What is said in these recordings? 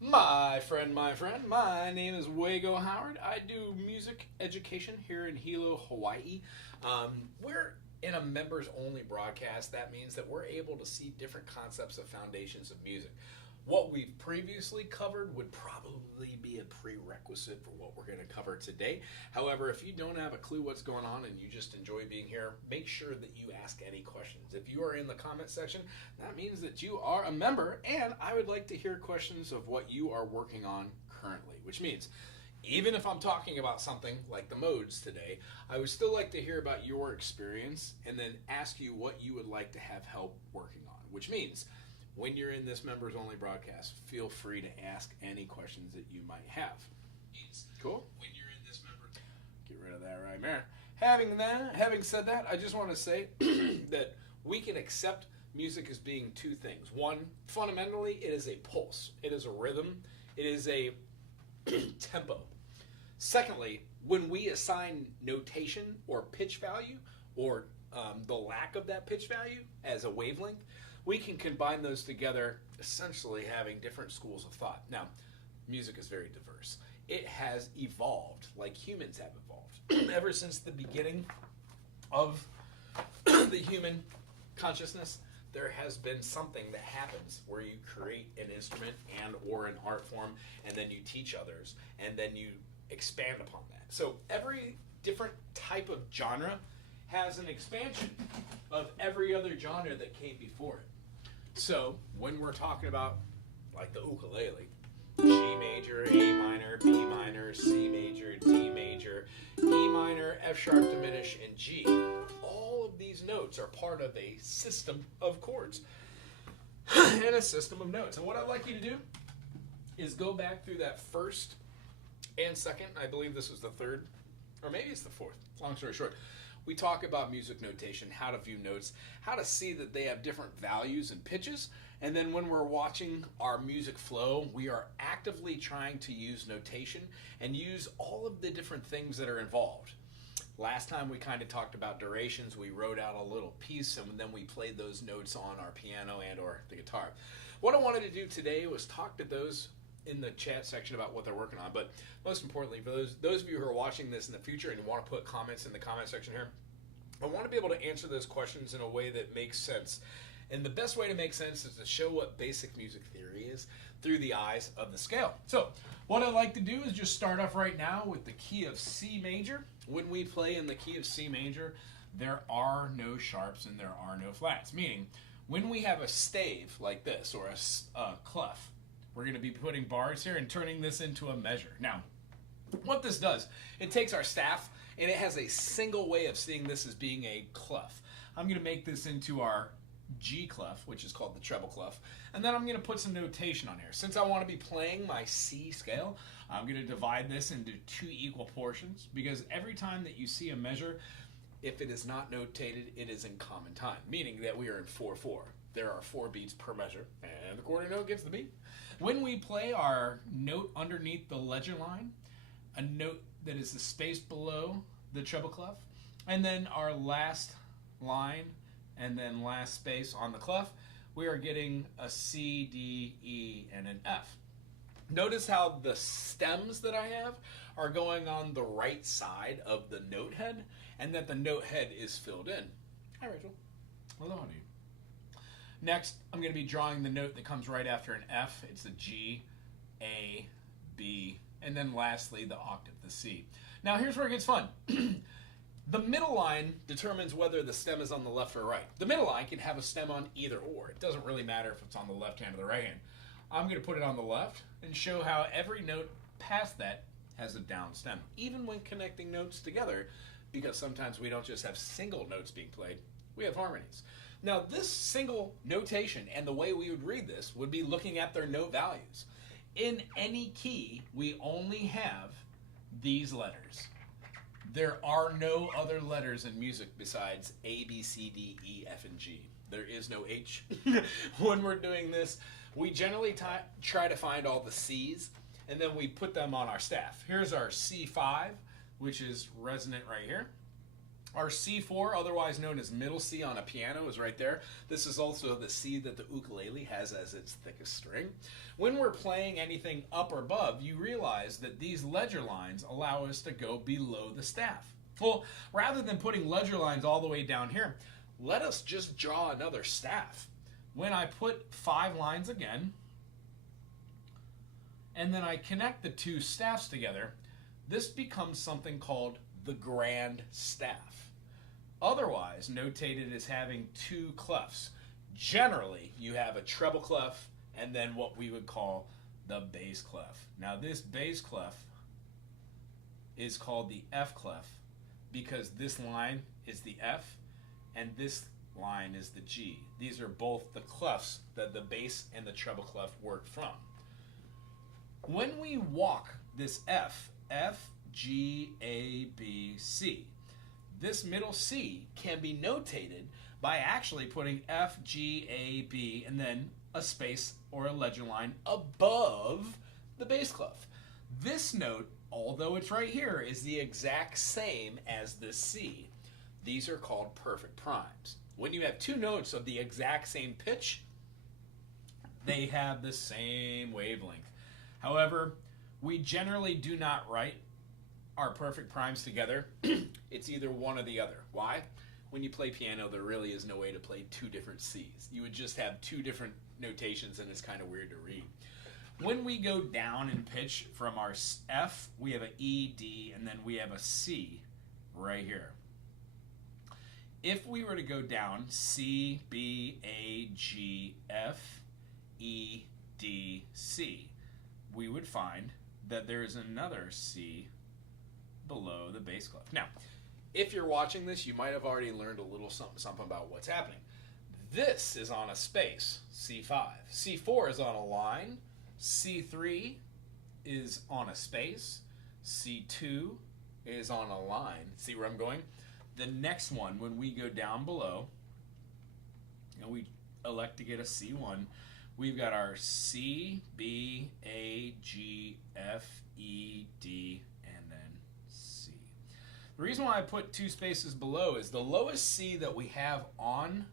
My name is Wago Howard. I do music education here in Hilo, Hawaii. We're in a members only broadcast. That means that we're able to see different concepts of foundations of music. What we've previously covered would probably be a prerequisite for what we're going to cover today. However, if you don't have a clue what's going on and you just enjoy being here, make sure that you ask any questions. If you are in the comment section, that means that you are a member, and I would like to hear questions of what you are working on currently, which means even if I'm talking about something like the modes today, I would still like to hear about your experience and then ask you what you would like to have help working on, which means when you're in this members only broadcast, feel free to ask any questions that you might have. Cool? When you're in this member, get rid of that right there. Having said that, I just want to say that we can accept music as being two things. One, fundamentally, it is a pulse. It is a rhythm. It is a tempo. Secondly, when we assign notation or pitch value or the lack of that pitch value as a wavelength, we can combine those together, essentially having different schools of thought. Now, music is very diverse. It has evolved like humans have evolved. Ever since the beginning of the human consciousness, there has been something that happens where you create an instrument and or an art form, and then you teach others, and then you expand upon that. So every different type of genre has an expansion of every other genre that came before it. So when we're talking about like the ukulele, G major, A minor, B minor, C major, D major, E minor, F sharp diminished, and G, all of these notes are part of a system of chords and a system of notes. And what I'd like you to do is go back through that first and second, I believe this was the third, or maybe it's the fourth, long story short. We talk about music notation, how to view notes, how to see that they have different values and pitches, and then when we're watching our music flow, we are actively trying to use notation and use all of the different things that are involved. Last time we kind of talked about durations. We wrote out a little piece and then we played those notes on our piano and or the guitar. What I wanted to do today was talk to those in the chat section about what they're working on, but most importantly, for those of you who are watching this in the future and want to put comments in the comment section here, I want to be able to answer those questions in a way that makes sense. And the best way to make sense is to show what basic music theory is through the eyes of the scale. So what I'd like to do is just start off right now with the key of C major. When we play in the key of C major, there are no sharps and there are no flats, meaning when we have a stave like this or a clef, we're going to be putting bars here and turning this into a measure. Now, what this does, it takes our staff and it has a single way of seeing this as being a clef. I'm going to make this into our G clef, which is called the treble clef, and then I'm going to put some notation on here. Since I want to be playing my C scale, I'm going to divide this into two equal portions, because every time that you see a measure, if it is not notated, it is in common time, meaning that we are in 4/4. There are 4 beats per measure, and the quarter note gets the beat. When we play our note underneath the legend line, a note that is the space below the treble clef, and then our last line and then last space on the clef, we are getting a C, D, E, and an F. Notice how the stems that I have are going on the right side of the note head, and that the note head is filled in. Hi, Rachel. Hello, honey. Next, I'm going to be drawing the note that comes right after an F. It's a G, A, B, and then lastly, the octave, the C. Now, here's where it gets fun. The middle line determines whether the stem is on the left or right. The middle line can have a stem on either or. It doesn't really matter if it's on the left hand or the right hand. I'm going to put it on the left and show how every note past that has a down stem, even when connecting notes together, because sometimes we don't just have single notes being played, we have harmonies. Now, this single notation and the way we would read this would be looking at their note values. In any key, we only have these letters. There are no other letters in music besides A, B, C, D, E, F, and G. There is no H. When we're doing this, we generally try to find all the C's, and then we put them on our staff. Here's our C5, which is resonant right here. Our C4, otherwise known as middle C on a piano, is right there. This is also the C that the ukulele has as its thickest string. When we're playing anything up or above, you realize that these ledger lines allow us to go below the staff. Well, rather than putting ledger lines all the way down here, let us just draw another staff. When I put 5 lines again, and then I connect the 2 staffs together, this becomes something called the grand staff. Otherwise notated as having 2 clefs. Generally, you have a treble clef and then what we would call the bass clef. Now this bass clef is called the F clef because this line is the F and this line is the G. These are both the clefs that the bass and the treble clef work from. When we walk this F, F, G, A, B, C, this middle C can be notated by actually putting F, G, A, B, and then a space or a ledger line above the bass clef. This note, although it's right here, is the exact same as the C. These are called perfect primes. When you have 2 notes of the exact same pitch, they have the same wavelength. However, we generally do not write our perfect primes together. It's either one or the other. Why? When you play piano, there really is no way to play 2 different C's. You would just have 2 different notations and it's kind of weird to read. When we go down in pitch from our F, we have an E, D, and then we have a C right here. If we were to go down C, B, A, G, F, E, D, C, we would find that there is another C below the bass clef. Now, if you're watching this, you might have already learned a little something about what's happening. This is on a space, C5. C4 is on a line. C3 is on a space. C2 is on a line. See where I'm going? The next one, when we go down below, and we elect to get a C1, we've got our C, B, A, G, F, E, D, and then C. The reason why I put 2 spaces below is the lowest C that we have on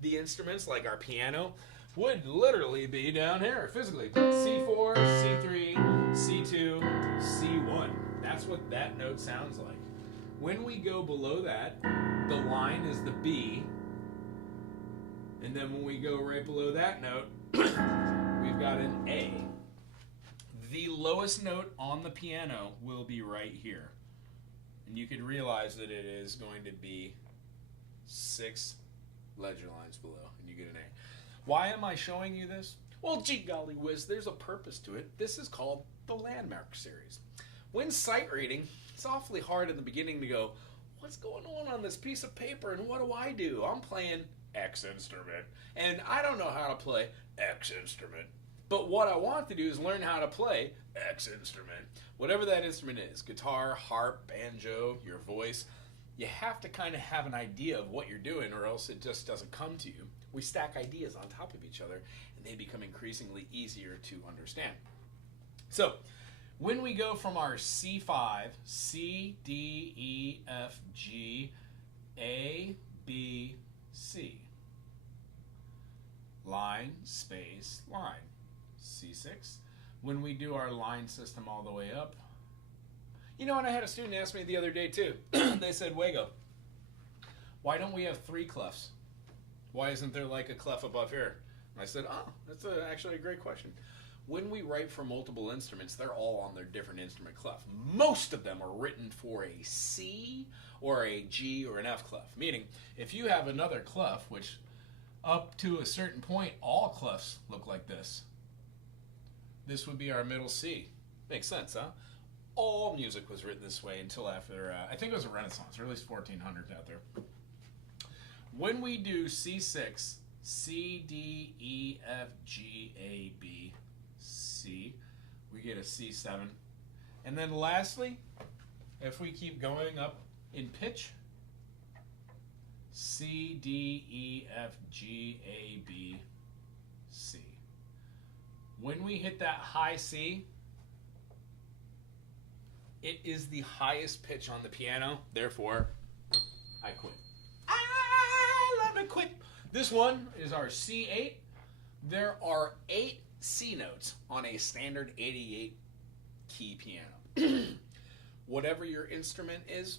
the instruments, like our piano, would literally be down here, physically. C4, C3, C2, C1. That's what that note sounds like. When we go below that, the line is the B, and then when we go right below that note, we've got an A. The lowest note on the piano will be right here. And you can realize that it is going to be 6 ledger lines below, and you get an A. Why am I showing you this? Well, gee golly whiz, there's a purpose to it. This is called the landmark series. When sight reading, it's awfully hard in the beginning to go, what's going on this piece of paper and what do? I'm playing X instrument, and I don't know how to play X instrument. But what I want to do is learn how to play X instrument. Whatever that instrument is, guitar, harp, banjo, your voice, you have to kind of have an idea of what you're doing or else it just doesn't come to you. We stack ideas on top of each other and they become increasingly easier to understand. So, when we go from our C5, C, D, E, F, G, A, B, C, line, space, line, C6. When we do our line system all the way up, you know, and I had a student ask me the other day too. They said, Wago, why don't we have 3 clefs? Why isn't there like a clef above here? And I said, oh, that's actually a great question. When we write for multiple instruments, they're all on their different instrument clef. Most of them are written for a C or a G or an F clef. Meaning, if you have another clef, which up to a certain point, all clefs look like this. This would be our middle C. Makes sense, huh? All music was written this way until after, I think it was a Renaissance, or at least 1400 out there. When we do C6, C, D, E, F, G, A, B, C, we get a C7. And then lastly, if we keep going up in pitch, C, D, E, F, G, A, B, C. When we hit that high C, it is the highest pitch on the piano, therefore I quit. I love to quit. This one is our C8. There are 8 C notes on a standard 88 key piano. Whatever your instrument is,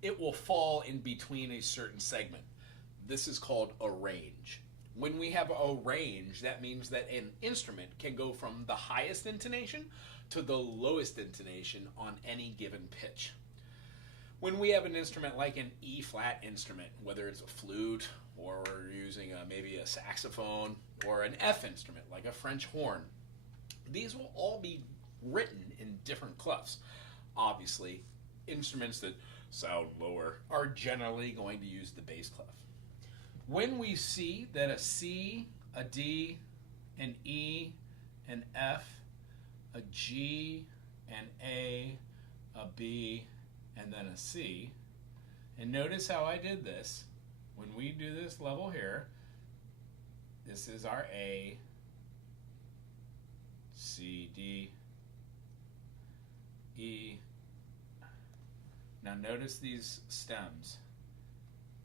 it will fall in between a certain segment. This is called a range. When we have a range, that means that an instrument can go from the highest intonation to the lowest intonation on any given pitch. When we have an instrument like an E-flat instrument, whether it's a flute or we're using maybe a saxophone or an F instrument like a French horn, these will all be written in different clefs. Obviously, instruments that sound lower are generally going to use the bass clef. When we see that a C, a D, an E, an F, a G, an A, a B, and then a C, and notice how I did this. When we do this level here, this is our A, C, D, E. Now notice these stems.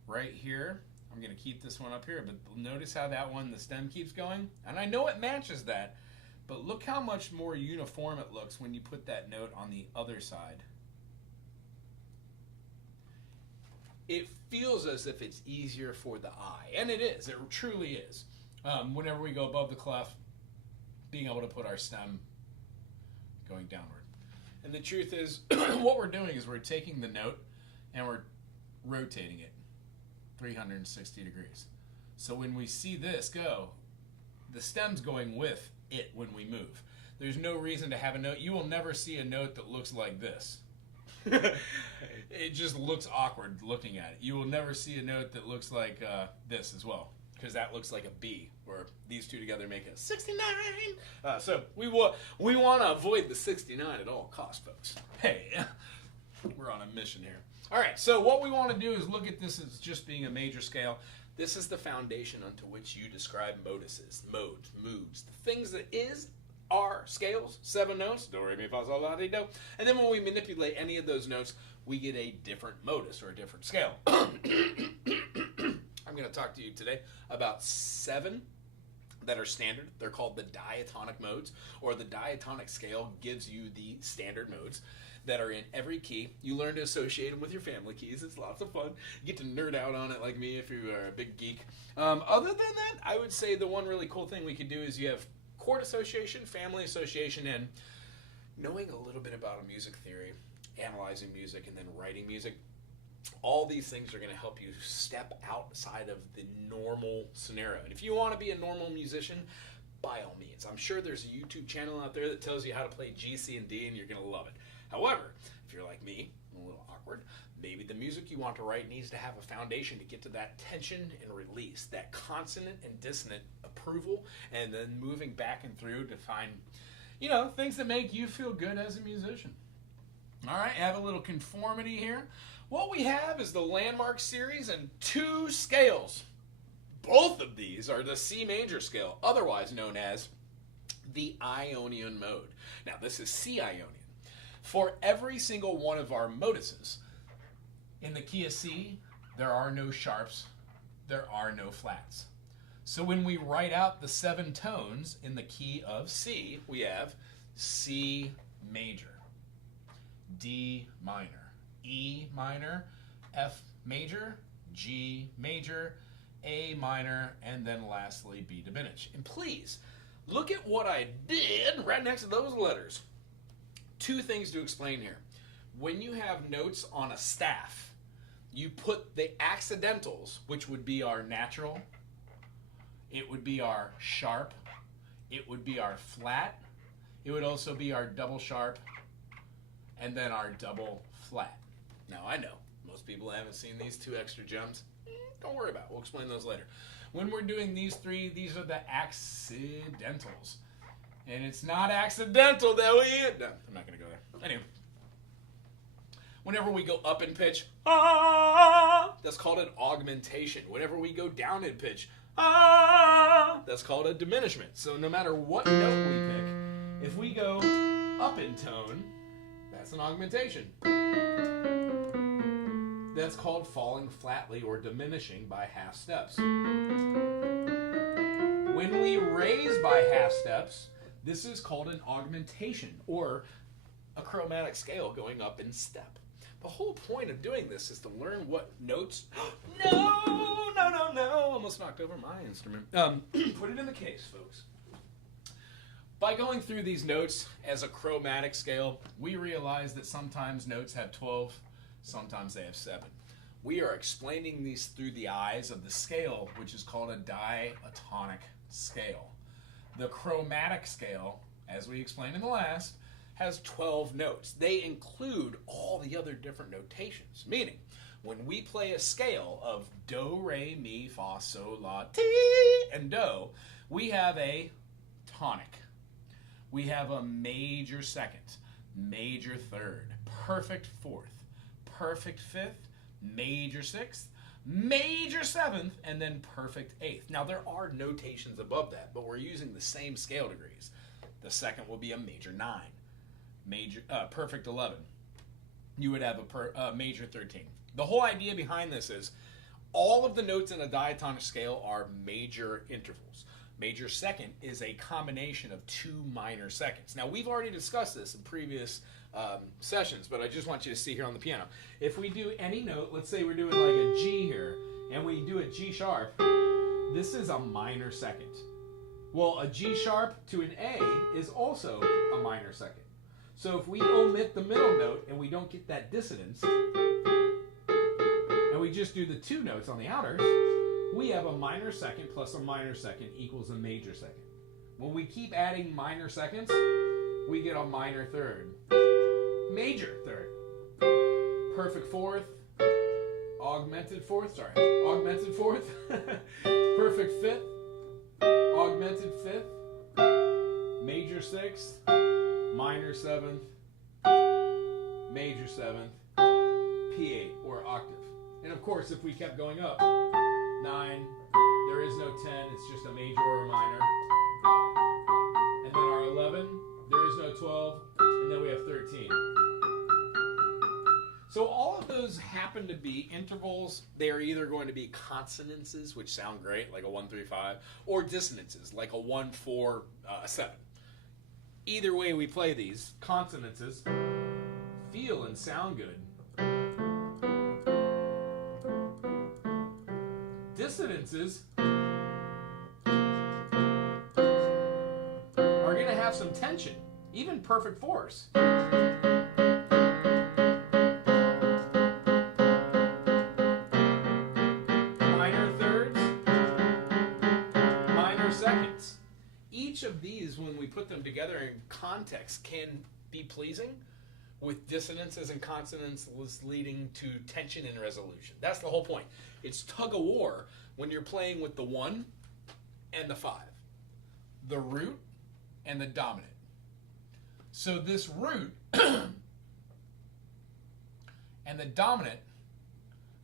Right here, I'm going to keep this one up here, but notice how that one, the stem keeps going? And I know it matches that, but look how much more uniform it looks when you put that note on the other side. It feels as if it's easier for the eye, and it is. It truly is. Whenever we go above the clef, being able to put our stem going downward. And the truth is, what we're doing is we're taking the note and we're rotating it 360 degrees. So when we see this go, the stem's going with it when we move. There's no reason to have a note. You will never see a note that looks like this. It just looks awkward looking at it. You will never see a note that looks like this as well, because that looks like a B, where these two together make a 69. So we want to avoid the 69 at all costs, folks. Hey, we're on a mission here. All right, so what we want to do is look at this as just being a major scale. This is the foundation unto which you describe moduses, modes, moods, the things that are scales, 7 notes, do, re, mi, fa, sol, la, ti, do. And then when we manipulate any of those notes, we get a different modus or a different scale. I'm going to talk to you today about 7 that are standard. They're called the diatonic modes, or the diatonic scale gives you the standard modes that are in every key. You learn to associate them with your family keys. It's lots of fun. You get to nerd out on it like me if you are a big geek. Other than that, I would say the one really cool thing we could do is you have chord association, family association, and knowing a little bit about music theory, analyzing music, and then writing music. All these things are going to help you step outside of the normal scenario. And if you want to be a normal musician, by all means. I'm sure there's a YouTube channel out there that tells you how to play G, C, and D, and you're going to love it. However, if you're like me, a little awkward, maybe the music you want to write needs to have a foundation to get to that tension and release, that consonant and dissonant approval, and then moving back and through to find, things that make you feel good as a musician. All right, I have a little conformity here. What we have is the Landmark series and 2 scales. Both of these are the C major scale, otherwise known as the Ionian mode. Now, this is C Ionian. For every single one of our moduses, in the key of C, there are no sharps, there are no flats. So when we write out the 7 tones in the key of C, we have C major, D minor, E minor, F major, G major, A minor, and then lastly B diminished. And please, look at what I did right next to those letters. 2 things to explain here. When you have notes on a staff, you put the accidentals, which would be our natural, it would be our sharp, it would be our flat, it would also be our double sharp, and then our double flat. Now, I know most people haven't seen these 2 extra jumps. Don't worry about it. We'll explain those later. When we're doing these 3, these are the accidentals. And it's not accidental that we... No, I'm not going to go there. Anyway. Whenever we go up in pitch, that's called an augmentation. Whenever we go down in pitch, that's called a diminishment. So no matter what note we pick, if we go up in tone, that's an augmentation. That's called falling flatly or diminishing by half steps. When we raise by half steps, this is called an augmentation, or a chromatic scale going up in step. The whole point of doing this is to learn what notes... No! Almost knocked over my instrument. Put it in the case, folks. By going through these notes as a chromatic scale, we realize that sometimes notes have 12, sometimes they have 7. We are explaining these through the eyes of the scale, which is called a diatonic scale. The chromatic scale, as we explained in the last, has 12 notes. They include all the other different notations, meaning when we play a scale of do, re, mi, fa, sol, la, ti, and do, we have a tonic. We have a major second, major third, perfect fourth, perfect fifth, major sixth, major seventh, and then perfect eighth. Now there are notations above that, but we're using the same scale degrees. The second will be a major 9, major perfect 11. You would have a major 13. The whole idea behind this is all of the notes in a diatonic scale are major intervals. Major second is a combination of 2 minor seconds. Now, we've already discussed this in previous sessions, but I just want you to see here on the piano. If we do any note, let's say we're doing like a G here, and we do a G sharp, this is a minor second. Well, a G sharp to an A is also a minor second. So if we omit the middle note and we don't get that dissonance, and we just do the 2 notes on the outers, we have a minor second plus a minor second equals a major second. When we keep adding minor seconds, we get a minor third, major third, perfect fourth, augmented fourth, perfect fifth, augmented fifth, major sixth, minor seventh, major seventh, P8 or octave. And of course, if we kept going up, 9, there is no 10, it's just a major or a minor. And then our 11, there is no 12, and then we have 13. So all of those happen to be intervals. They are either going to be consonances, which sound great, like a 1, 3, 5, or dissonances, like a 1, 4, 7. Either way we play these, consonances feel and sound good. Dissonances are going to have some tension, even perfect fours. Minor thirds, minor seconds. Each of these, when we put them together in context, can be pleasing, with dissonances and consonants leading to tension and resolution. That's the whole point. It's tug of war when you're playing with the 1 and the 5, the root and the dominant. So this root and the dominant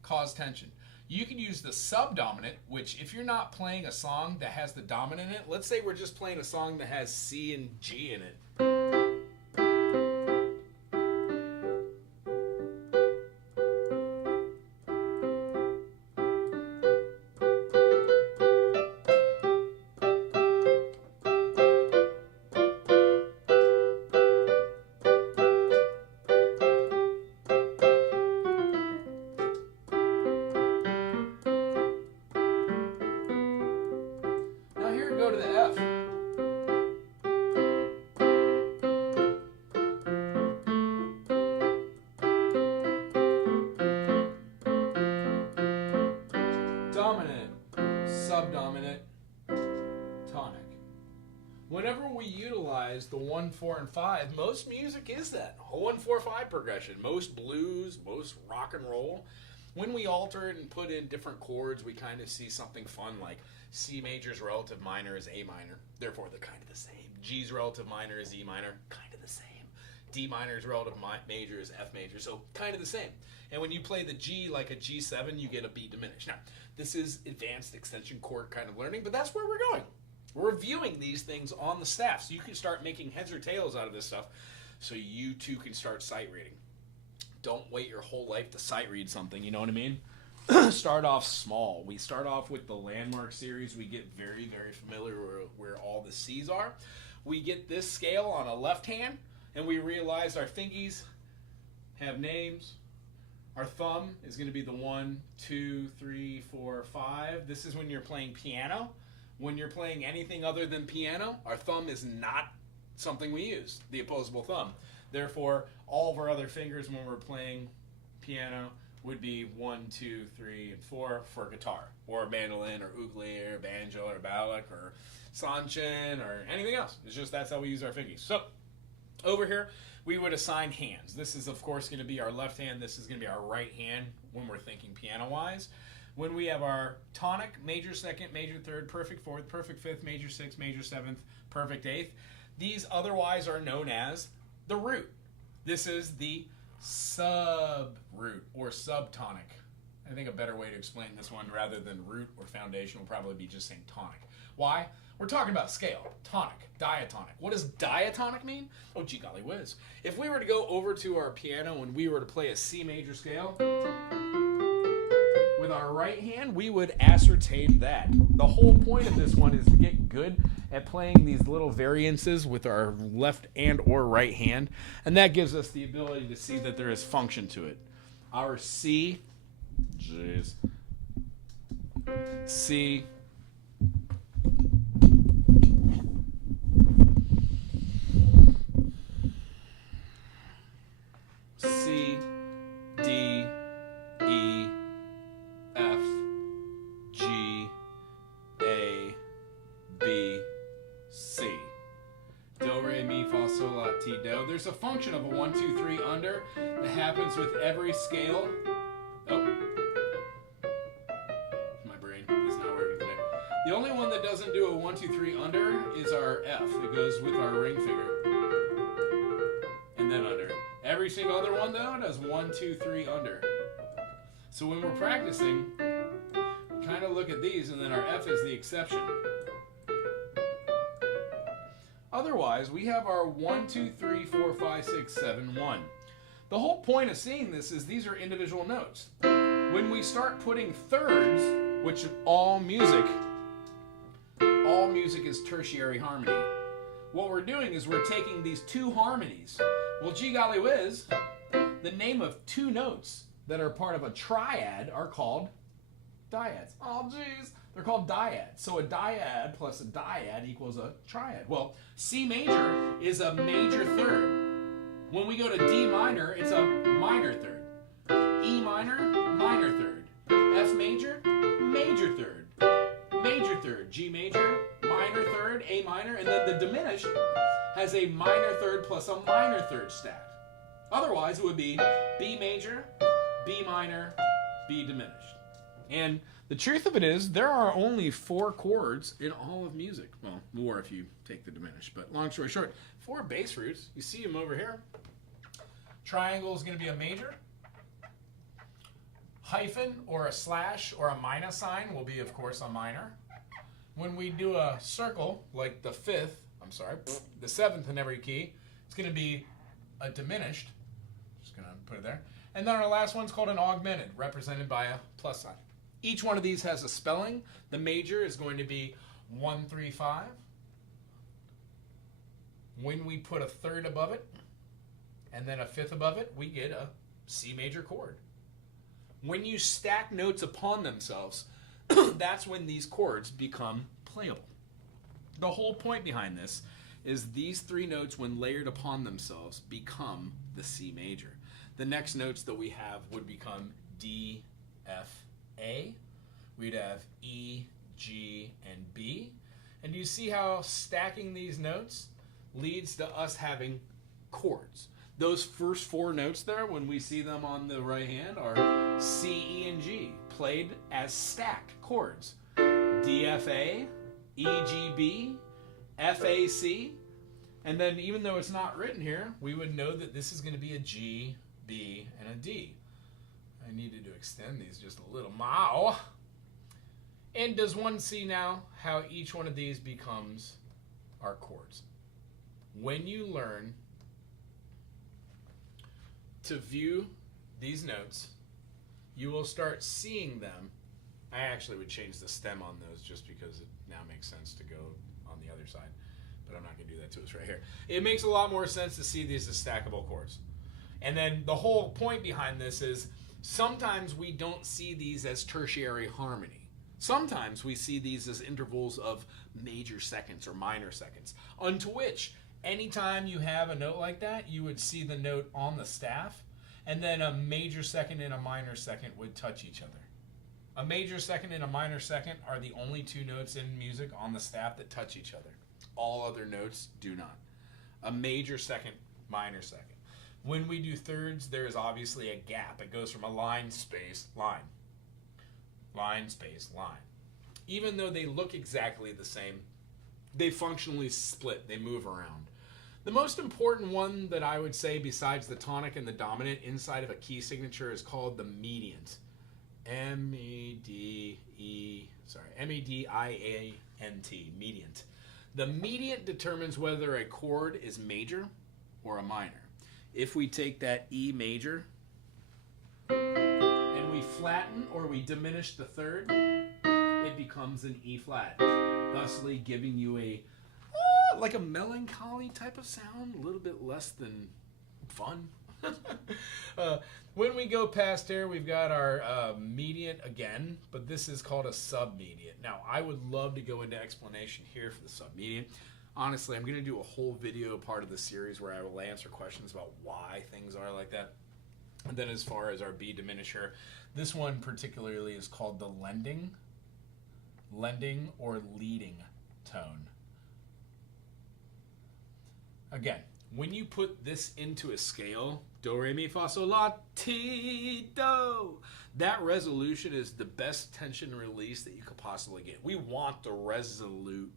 cause tension. You can use the subdominant, which if you're not playing a song that has the dominant in it, let's say we're just playing a song that has C and G in it. Go to the F. Dominant, subdominant, tonic. Whenever we utilize the 1, 4, and 5, most music is that. A 1, 4, 5 progression. Most blues, most rock and roll. When we alter it and put in different chords, we kind of see something fun like C major's relative minor is A minor. Therefore, they're kind of the same. G's relative minor is E minor. Kind of the same. D minor's relative major is F major. So, kind of the same. And when you play the G like a G7, you get a B diminished. Now, this is advanced extension chord kind of learning, but that's where we're going. We're reviewing these things on the staff, so you can start making heads or tails out of this stuff so you too can start sight reading. don't wait your whole life to sight read something, you know what I mean? Start off small. We start off with the Landmark series. We get very, very familiar where all the C's are. We get this scale on a left hand, and we realize our fingies have names. Our thumb is going to be the 1, 2, 3, 4, 5. This is when you're playing piano. When you're playing anything other than piano, our thumb is not something we use, the opposable thumb. Therefore, all of our other fingers when we're playing piano would be 1, 2, 3, and 4 for guitar, or mandolin, or ukulele, or banjo, or balak, or sanchin, or anything else. It's just that's how we use our fingies. So, over here, we would assign hands. This is, of course, going to be our left hand. This is going to be our right hand when we're thinking piano-wise. When we have our tonic, major second, major third, perfect fourth, perfect fifth, major sixth, major seventh, perfect eighth, these otherwise are known as the root. This is the sub-root or subtonic. I think a better way to explain this one rather than root or foundation will probably be just saying tonic. Why? We're talking about scale, tonic, diatonic. What does diatonic mean? Oh, gee golly whiz. If we were to go over to our piano and we were to play a C major scale, with our right hand, we would ascertain that. The whole point of this one is to get good at playing these little variances with our left and or right hand, and that gives us the ability to see that there is function to it. Our C, C, C, D, E, F, G, A, B, C. Do, re, mi, fa, sol, la, ti, do. There's a function of a 1, 2, 3 under that happens with every scale. Oh. My brain is not working today. The only one that doesn't do a 1, 2, 3 under is our F. It goes with our ring finger. And then under. Every single other one, though, does 1, 2, 3 under. So when we're practicing, we kind of look at these, and then our F is the exception. Otherwise, we have our 1, 2, 3, 4, 5, 6, 7, 1. The whole point of seeing this is these are individual notes. When we start putting thirds, which all music is tertiary harmony. What we're doing is we're taking these two harmonies. Well, gee golly whiz, the name of two notes that are part of a triad are called dyads. Oh, geez. They're called dyads. So a dyad plus a dyad equals a triad. Well, C major is a major third. When we go to D minor, it's a minor third. E minor, minor third. F major, major third. Major third. G major, minor third. A minor. And then the diminished has a minor third plus a minor third stacked. Otherwise, it would be B major, B minor, B diminished. And the truth of it is, there are only 4 chords in all of music. Well, more if you take the diminished, but long story short, 4 bass roots. You see them over here. Triangle is going to be a major. Hyphen or a slash or a minus sign will be, of course, a minor. When we do a circle, like the 7th in every key, it's going to be a diminished. Just going to put it there. And then our last one's called an augmented, represented by a plus sign. Each one of these has a spelling. The major is going to be 1, 3, 5. When we put a third above it, and then a fifth above it, we get a C major chord. When you stack notes upon themselves, that's when these chords become playable. The whole point behind this is these 3 notes, when layered upon themselves, become the C major. The next notes that we have would become D, F, A. We'd have E, G, and B. And do you see how stacking these notes leads to us having chords? Those first 4 notes there, when we see them on the right hand, are C, E, and G, played as stacked chords. D, F, A, E, G, B, F, A, C. And then even though it's not written here, we would know that this is going to be a G, B, and a D. I needed to extend these just a little more. And does one see now how each one of these becomes our chords? When you learn to view these notes, you will start seeing them. I actually would change the stem on those just because it now makes sense to go on the other side, but I'm not going to do that to us right here. It makes a lot more sense to see these as stackable chords. And then the whole point behind this is sometimes we don't see these as tertiary harmony. Sometimes we see these as intervals of major seconds or minor seconds, unto which anytime you have a note like that, you would see the note on the staff, and then a major second and a minor second would touch each other. A major second and a minor second are the only two notes in music on the staff that touch each other. All other notes do not. A major second, minor second. When we do thirds, there is obviously a gap. It goes from a line, space, line. Line, space, line. Even though they look exactly the same, they functionally split. They move around. The most important one that I would say besides the tonic and the dominant inside of a key signature is called the mediant. M-E-D-I-A-N-T, mediant. The mediant determines whether a chord is major or a minor. If we take that E major and we flatten or we diminish the third, it becomes an E flat, thusly giving you a like a melancholy type of sound, a little bit less than fun. When we go past here, we've got our mediant again, but this is called a submediant. Now, I would love to go into explanation here for the submediant. Honestly, I'm going to do a whole video part of the series where I will answer questions about why things are like that. And then as far as our B diminisher, this one particularly is called the lending or leading tone. Again, when you put this into a scale, do, re, mi, fa, sol, la, ti, do, that resolution is the best tension release that you could possibly get. We want to resonate,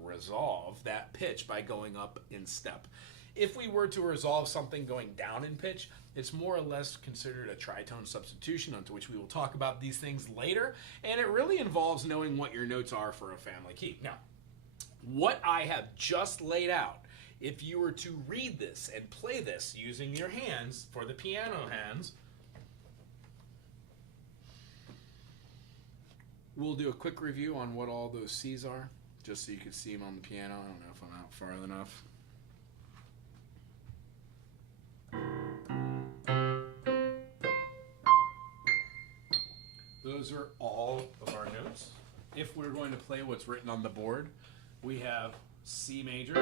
resolve that pitch by going up in step. If we were to resolve something going down in pitch, it's more or less considered a tritone substitution, onto which we will talk about these things later, and it really involves knowing what your notes are for a family key. Now, what I have just laid out, if you were to read this and play this using your hands for the piano hands, we'll do a quick review on what all those C's are, just so you can see them on the piano. I don't know if I'm out far enough. Those are all of our notes. If we're going to play what's written on the board, we have C major,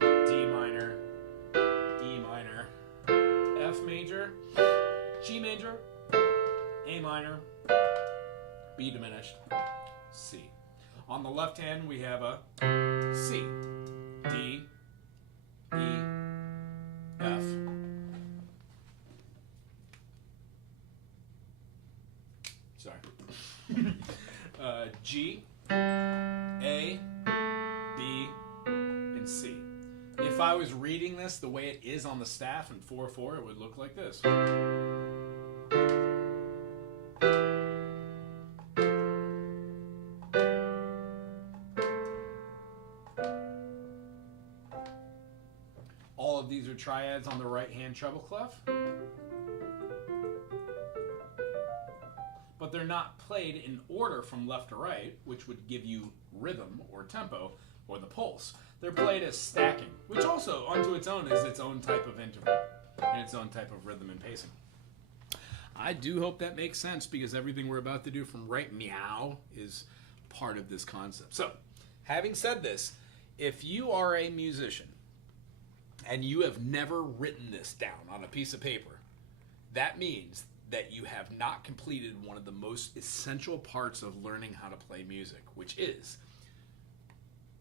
D minor, E minor, F major, G major, A minor, B diminished, C. On the left hand, we have a C, D, E, F. Sorry. G, A, B, and C. If I was reading this the way it is on the staff in 4/4, it would look like this. All of these are triads on the right-hand treble clef, but they're not played in order from left to right, which would give you rhythm or tempo or the pulse. They're played as stacking, which also, unto its own, is its own type of interval and its own type of rhythm and pacing. I do hope that makes sense, because everything we're about to do from right meow is part of this concept. So, having said this, if you are a musician and you have never written this down on a piece of paper, that means that you have not completed one of the most essential parts of learning how to play music, which is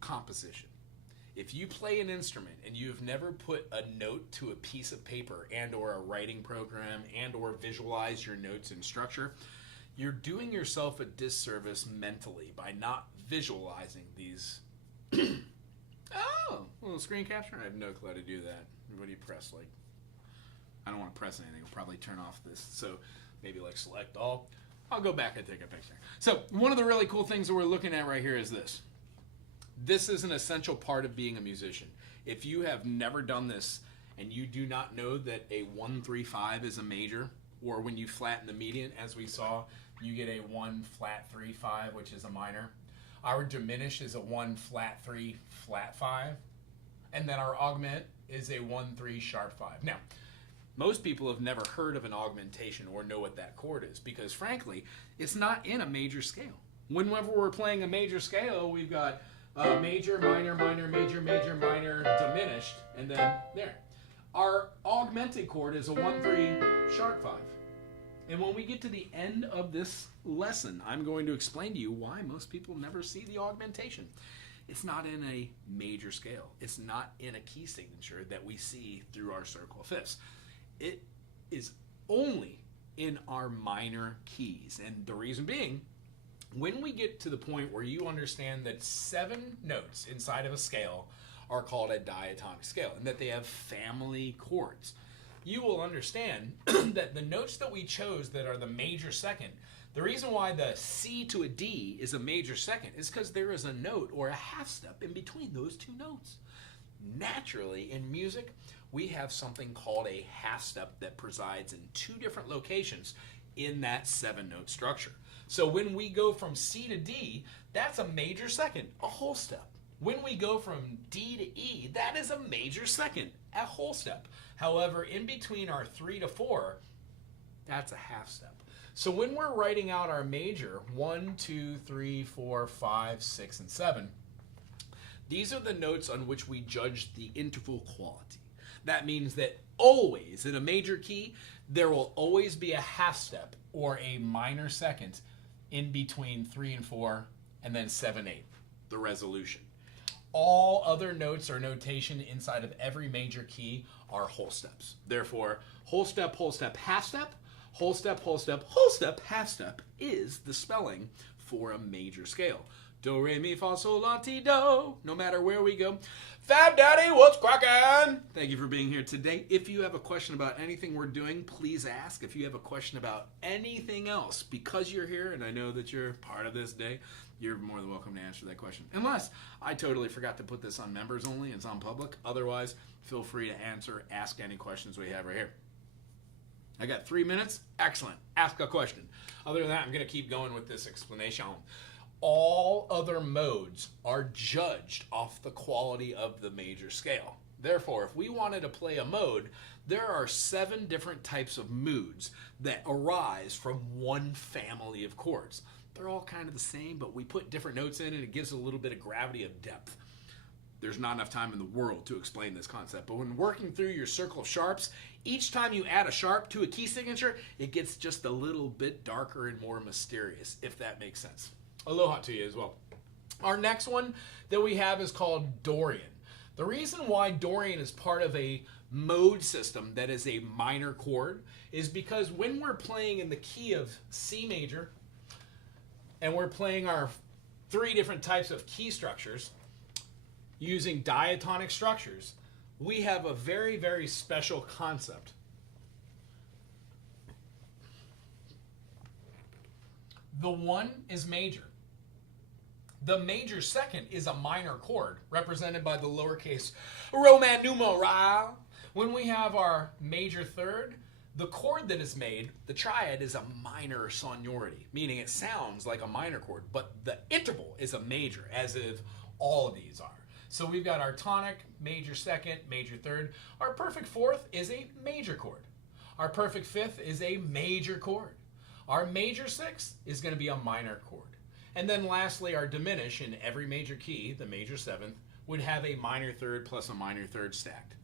composition. If you play an instrument and you've never put a note to a piece of paper and or a writing program and or visualize your notes in structure, you're doing yourself a disservice mentally by not visualizing these. Oh, little screen capture? I have no clue how to do that. What do you press? Like, I don't want to press anything. I'll probably turn off this. So maybe like select all. I'll go back and take a picture. So one of the really cool things that we're looking at right here is this. This is an essential part of being a musician. If you have never done this and you do not know that a 1-3-5 is a major, or when you flatten the median, as we saw, you get a 1-flat-3-5, which is a minor. Our diminished is a 1-flat-3-flat-5, and then our augment is a 1-3-sharp-5. Now, most people have never heard of an augmentation or know what that chord is because, frankly, it's not in a major scale. Whenever we're playing a major scale, we've got major, minor, minor, major, major, minor, diminished, and then there. Our augmented chord is a 1-3-sharp-5. And when we get to the end of this lesson, I'm going to explain to you why most people never see the augmentation. It's not in a major scale. It's not in a key signature that we see through our circle of fifths. It is only in our minor keys. And the reason being, when we get to the point where you understand that 7 notes inside of a scale are called a diatonic scale and that they have family chords, you will understand that the notes that we chose that are the major second, the reason why the C to a D is a major second is because there is a note or a half step in between those 2 notes. Naturally, in music, we have something called a half step that presides in 2 different locations in that 7-note structure. So when we go from C to D, that's a major second, a whole step. When we go from D to E, that is a major second, a whole step. However, in between our 3 to 4, that's a half step. So when we're writing out our major, 1, 2, 3, 4, 5, 6, and 7, these are the notes on which we judge the interval quality. That means that always in a major key, there will always be a half step or a minor second in between 3 and 4 and then 7, 8, the resolution. All other notes or notation inside of every major key are whole steps. Therefore, whole step, half step, whole step, whole step, whole step, half step is the spelling for a major scale. Do, re, mi, fa, sol, la, ti, do. No matter where we go. Fab Daddy, what's crackin'? Thank you for being here today. If you have a question about anything we're doing, please ask. If you have a question about anything else, because you're here and I know that you're part of this day, you're more than welcome to answer that question. Unless I totally forgot to put this on members only, it's on public. Otherwise, feel free to ask any questions we have right here. I got 3 minutes. Excellent. Ask a question. Other than that, I'm going to keep going with this explanation. All other modes are judged off the quality of the major scale. Therefore, if we wanted to play a mode, there are 7 different types of moods that arise from one family of chords. They're all kind of the same, but we put different notes in and it gives a little bit of gravity of depth. There's not enough time in the world to explain this concept, but when working through your circle of sharps, each time you add a sharp to a key signature, it gets just a little bit darker and more mysterious, if that makes sense. Aloha to you as well. Our next one that we have is called Dorian. The reason why Dorian is part of a mode system that is a minor chord is because when we're playing in the key of C major and we're playing our 3 different types of key structures using diatonic structures, we have a very, very special concept. The 1 is major. The major second is a minor chord, represented by the lowercase Roman numeral. When we have our major third, the chord that is made, the triad, is a minor sonority, meaning it sounds like a minor chord, but the interval is a major, as if all of these are. So we've got our tonic, major second, major third. Our perfect fourth is a major chord. Our perfect fifth is a major chord. Our major sixth is going to be a minor chord. And then lastly, our diminish in every major key, the major seventh, would have a minor third plus a minor third stacked.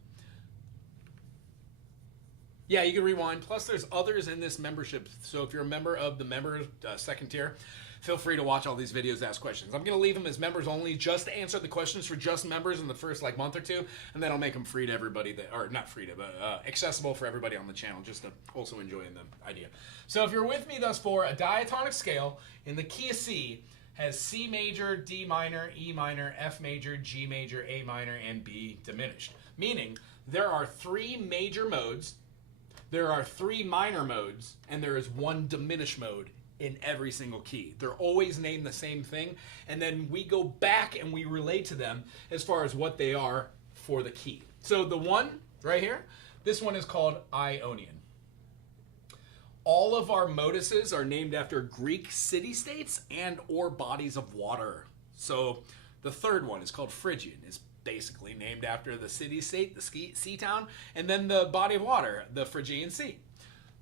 Yeah, you can rewind. Plus, there's others in this membership. So if you're a member of the member second tier, feel free to watch all these videos, ask questions. I'm going to leave them as members only, just to answer the questions for just members in the first month or two, and then I'll make them free to everybody, or not free to, but accessible for everybody on the channel, just to also enjoy the idea. So if you're with me thus far, a diatonic scale in the key of C has C major, D minor, E minor, F major, G major, A minor, and B diminished. Meaning there are 3 major modes, there are 3 minor modes, and there is 1 diminished mode in every single key. They're always named the same thing, and then we go back and we relate to them as far as what they are for the key. So the 1 right here. This one is called Ionian. All of our moduses are named after Greek city-states and or bodies of water. So the third one is called Phrygian. It's basically named after the city-state, the sea town, and then the body of water, the Phrygian Sea.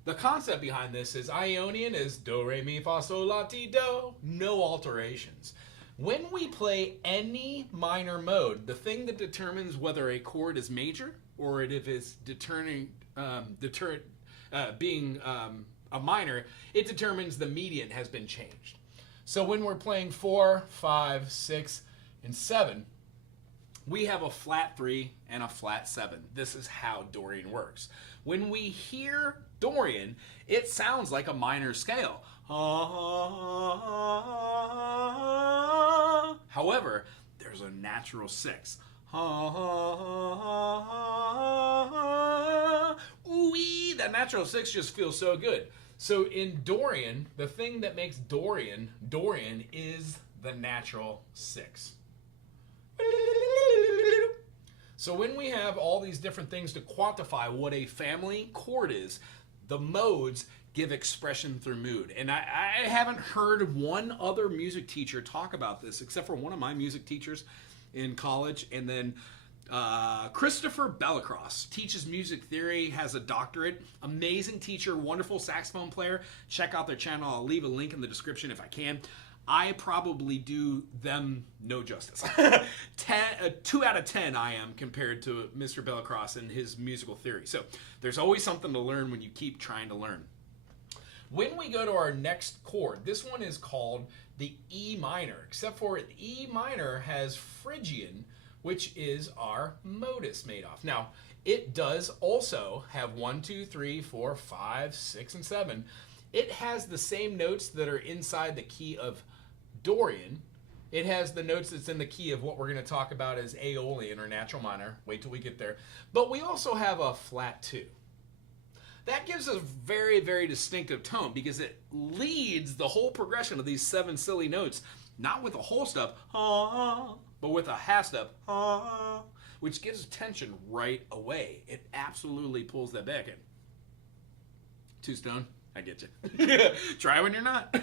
The concept behind this is Ionian is do, re, mi, fa, sol, la, ti, do. No alterations. When we play any minor mode, the thing that determines whether a chord is major or if it's being a minor, it determines the median has been changed. So when we're playing 4, 5, 6, and 7, we have a flat 3 and a flat 7. This is how Dorian works. When we hear Dorian, it sounds like a minor scale. However, there's a natural 6. Ooh-wee, that natural 6 just feels so good. So in Dorian, the thing that makes Dorian is the natural 6. So when we have all these different things to quantify what a family chord is, the modes give expression through mood. And I haven't heard one other music teacher talk about this except for one of my music teachers in college, and then Christopher Bellacross teaches music theory, has a doctorate, amazing teacher, wonderful saxophone player. Check out their channel. I'll leave a link in the description if I can. I probably do them no justice. 2 out of 10 I am compared to Mr. Bellacross and his musical theory. So there's always something to learn when you keep trying to learn. When we go to our next chord, this one is called the E minor, except for the E minor has Phrygian, which is our modus made off. Now, it does also have 1, 2, 3, 4, 5, 6, and 7. It has the same notes that are inside the key of Dorian. It has the notes that's in the key of what we're going to talk about as Aeolian or natural minor. Wait till we get there. But we also have a flat 2. That gives a very, very distinctive tone because it leads the whole progression of these 7 silly notes, not with a whole step, but with a half step, which gives tension right away. It absolutely pulls that back in. 2 stone, I get you. Try when you're not.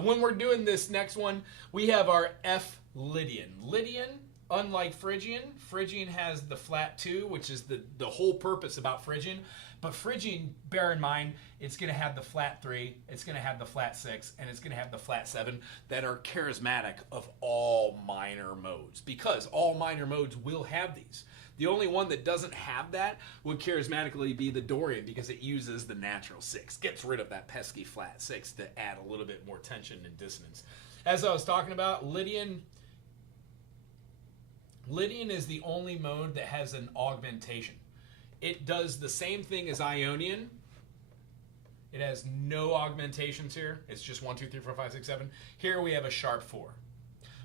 When we're doing this next one, we have our F Lydian. Lydian, unlike Phrygian, Phrygian has the flat 2, which is the whole purpose about Phrygian. But Phrygian, bear in mind, it's going to have the flat 3, it's going to have the flat 6, and it's going to have the flat 7 that are charismatic of all minor modes, because all minor modes will have these. The only one that doesn't have that would charismatically be the Dorian, because it uses the natural 6, gets rid of that pesky flat 6 to add a little bit more tension and dissonance. As I was talking about, Lydian is the only mode that has an augmentation. It does the same thing as Ionian. It has no augmentations here. It's just 1, 2, 3, 4, 5, 6, 7. Here we have a sharp 4.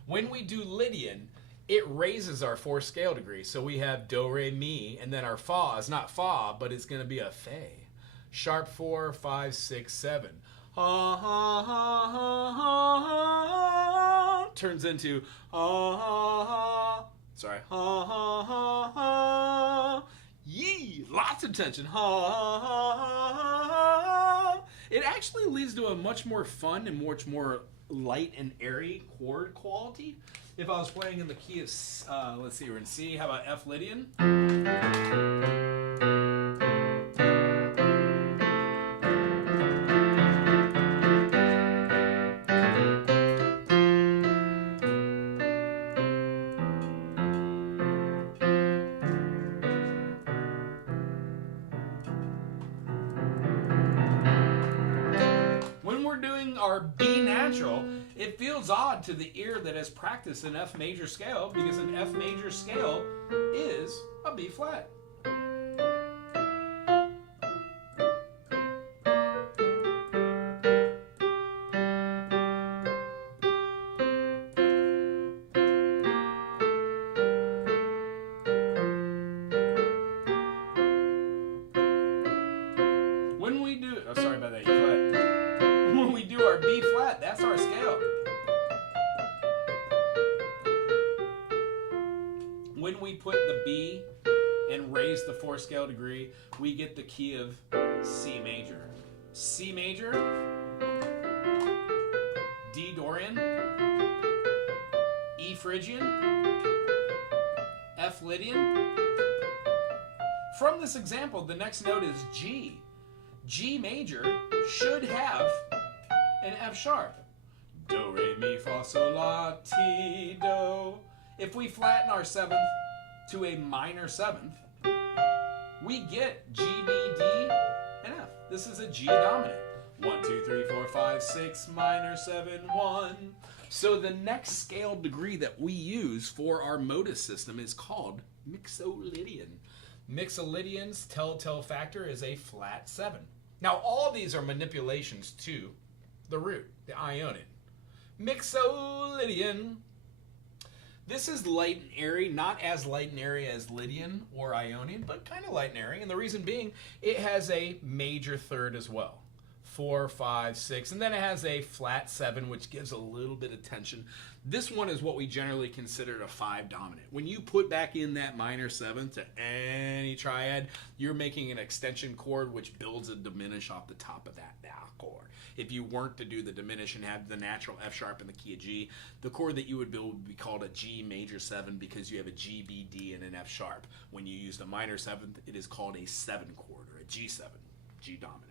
When we do Lydian, it raises our 4 scale degree. So we have do, re, mi, and then our fa is not fa, but it's going to be a fe. Sharp 4, 5, 6, 7. Ha, ha, ha, ha, ha, ha. Turns into ha, ha, ha. Sorry. Ha, ha, ha, ha. Yee! Lots of tension. Ha, ha, ha, ha. It actually leads to a much more fun and much more light and airy chord quality. If I was playing in the key of, let's see, we're in C. How about F Lydian? Our B natural, it feels odd to the ear that has practiced an F major scale, because an F major scale is a B flat. When we do, oh, sorry about that, E flat. When we do our B flat, that's our scale. When we put the B and raise the 4th scale degree, we get the key of C major. C major, D Dorian, E Phrygian, F Lydian. From this example, the next note is G. G major should have an F sharp. Do, re, mi, fa, sol, la, ti, do. If we flatten our 7th to a minor 7th, we get G, B, D, and F. This is a G dominant. 1, 2, 3, 4, 5, 6, minor 7, 1. So the next scale degree that we use for our modus system is called Mixolydian. Mixolydian's telltale factor is a flat 7. Now all of these are manipulations to the root, the Ionian. Mixolydian. This is light and airy, not as light and airy as Lydian or Ionian, but kind of light and airy. And the reason being, it has a major 3rd as well. 4, 5, 6, and then it has a flat 7, which gives a little bit of tension. This one is what we generally consider a 5 dominant. When you put back in that minor 7th to any triad, you're making an extension chord which builds a diminish off the top of that chord. If you weren't to do the diminish and have the natural F sharp in the key of G, the chord that you would build would be called a G major 7 because you have a G, B, D, and an F sharp. When you use the minor 7th, it is called a 7 chord or a G7, G dominant.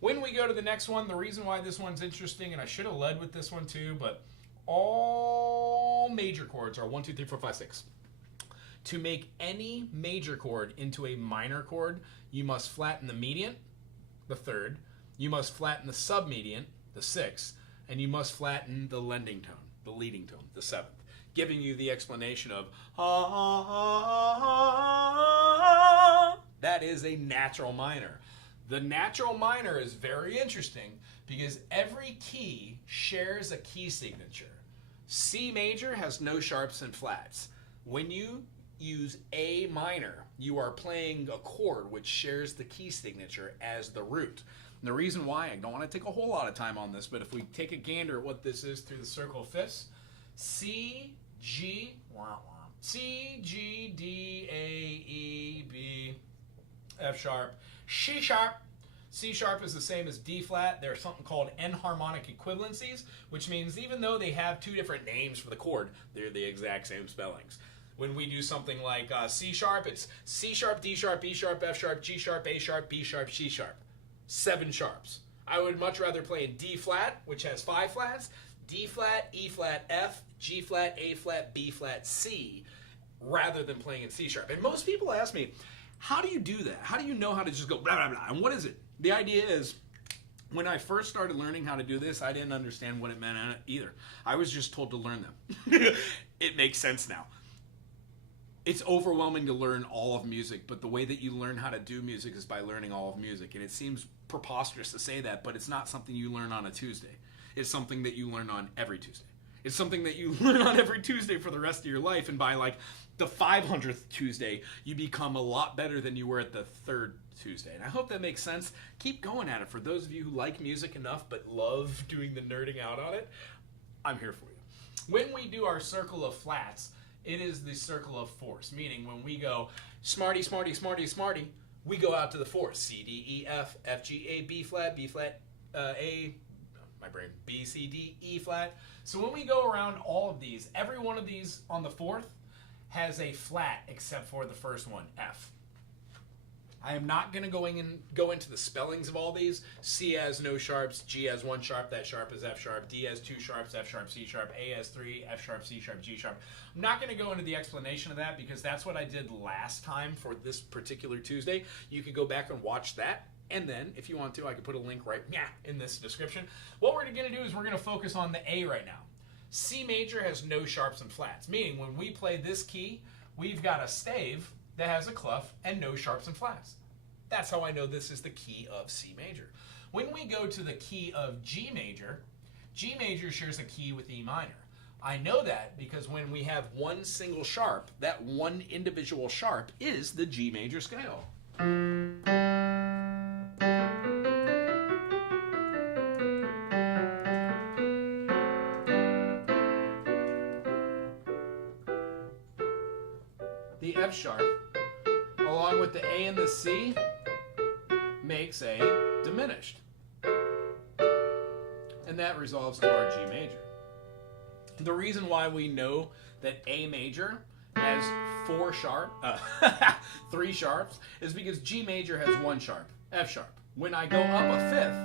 When we go to the next one, the reason why this one's interesting, and I should have led with this one too, but all major chords are 1, 2, 3, 4, 5, 6. To make any major chord into a minor chord, you must flatten the mediant, the 3rd, you must flatten the submediant, the 6th, and you must flatten the lending tone, the leading tone, the 7th, giving you the explanation of that is a natural minor. The natural minor is very interesting because every key shares a key signature. C major has no sharps and flats. When you use A minor, you are playing a chord which shares the key signature as the root. And the reason why, I don't want to take a whole lot of time on this, but if we take a gander at what this is through the circle of fifths, C, G, C, G, D, A, E, B, F sharp, C sharp. C sharp is the same as D flat. There's something called enharmonic equivalencies, which means even though they have 2 different names for the chord, they're the exact same spellings. When we do something like C sharp, it's C sharp, D sharp, E sharp, F sharp, G sharp, A sharp, B sharp, C sharp. 7 sharps. I would much rather play in D flat, which has 5 flats, D flat, E flat, F, G flat, A flat, B flat, C, rather than playing in C sharp. And most people ask me, how do you do that? How do you know how to just go blah, blah, blah? And what is it? The idea is, when I first started learning how to do this, I didn't understand what it meant either. I was just told to learn them. It makes sense now. It's overwhelming to learn all of music, but the way that you learn how to do music is by learning all of music. And it seems preposterous to say that, but it's not something you learn on a Tuesday. It's something that you learn on every Tuesday. It's something that you learn on every Tuesday for the rest of your life, and by like the 500th Tuesday, you become a lot better than you were at the 3rd Tuesday. And I hope that makes sense. Keep going at it. For those of you who like music enough but love doing the nerding out on it, I'm here for you. When we do our circle of flats, it is the circle of force, meaning when we go smarty, smarty, smarty, smarty, we go out to the fourth. C, D, E, F, F, G, A, B flat, A, my brain, B, C, D, E flat. So when we go around all of these, every one of these on the 4th has a flat except for the first one, F. I am not going to go into the spellings of all these. C has no sharps, G has 1 sharp, that sharp is F sharp, D has 2 sharps, F sharp, C sharp, A has 3, F sharp, C sharp, G sharp. I'm not going to go into the explanation of that because that's what I did last time for this particular Tuesday. You could go back and watch that, and then if you want to, I could put a link right in this description. What we're going to do is we're going to focus on the A right now. C major has no sharps and flats, meaning when we play this key, we've got a stave that has a clef and no sharps and flats. That's how I know this is the key of C major. When we go to the key of G major shares a key with E minor. I know that because when we have one single sharp, that one individual sharp is the G major scale. The F sharp along with the A and the C makes a diminished. And that resolves to our G major. The reason why we know that A major has 3 sharps is because G major has 1 sharp, F sharp. When I go up a fifth,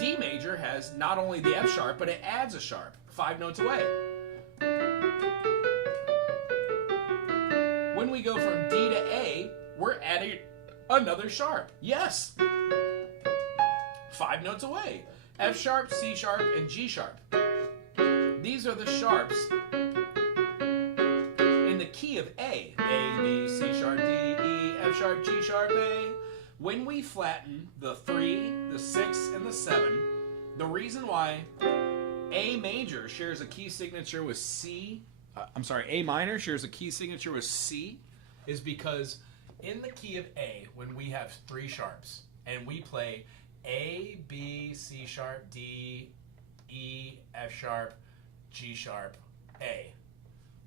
D major has not only the F sharp, but it adds a sharp 5 notes away. When we go from D to A, we're adding another sharp. Yes. 5 notes away. F sharp, C sharp, and G sharp. These are the sharps in the key of A. A, B, C sharp, D, E, F sharp, G sharp, A. When we flatten the 3, the 6, and the 7, the reason why A major shares a key signature with A minor shares a key signature with C is because in the key of A, when we have 3 sharps and we play A, B, C sharp, D, E, F sharp, G sharp, A,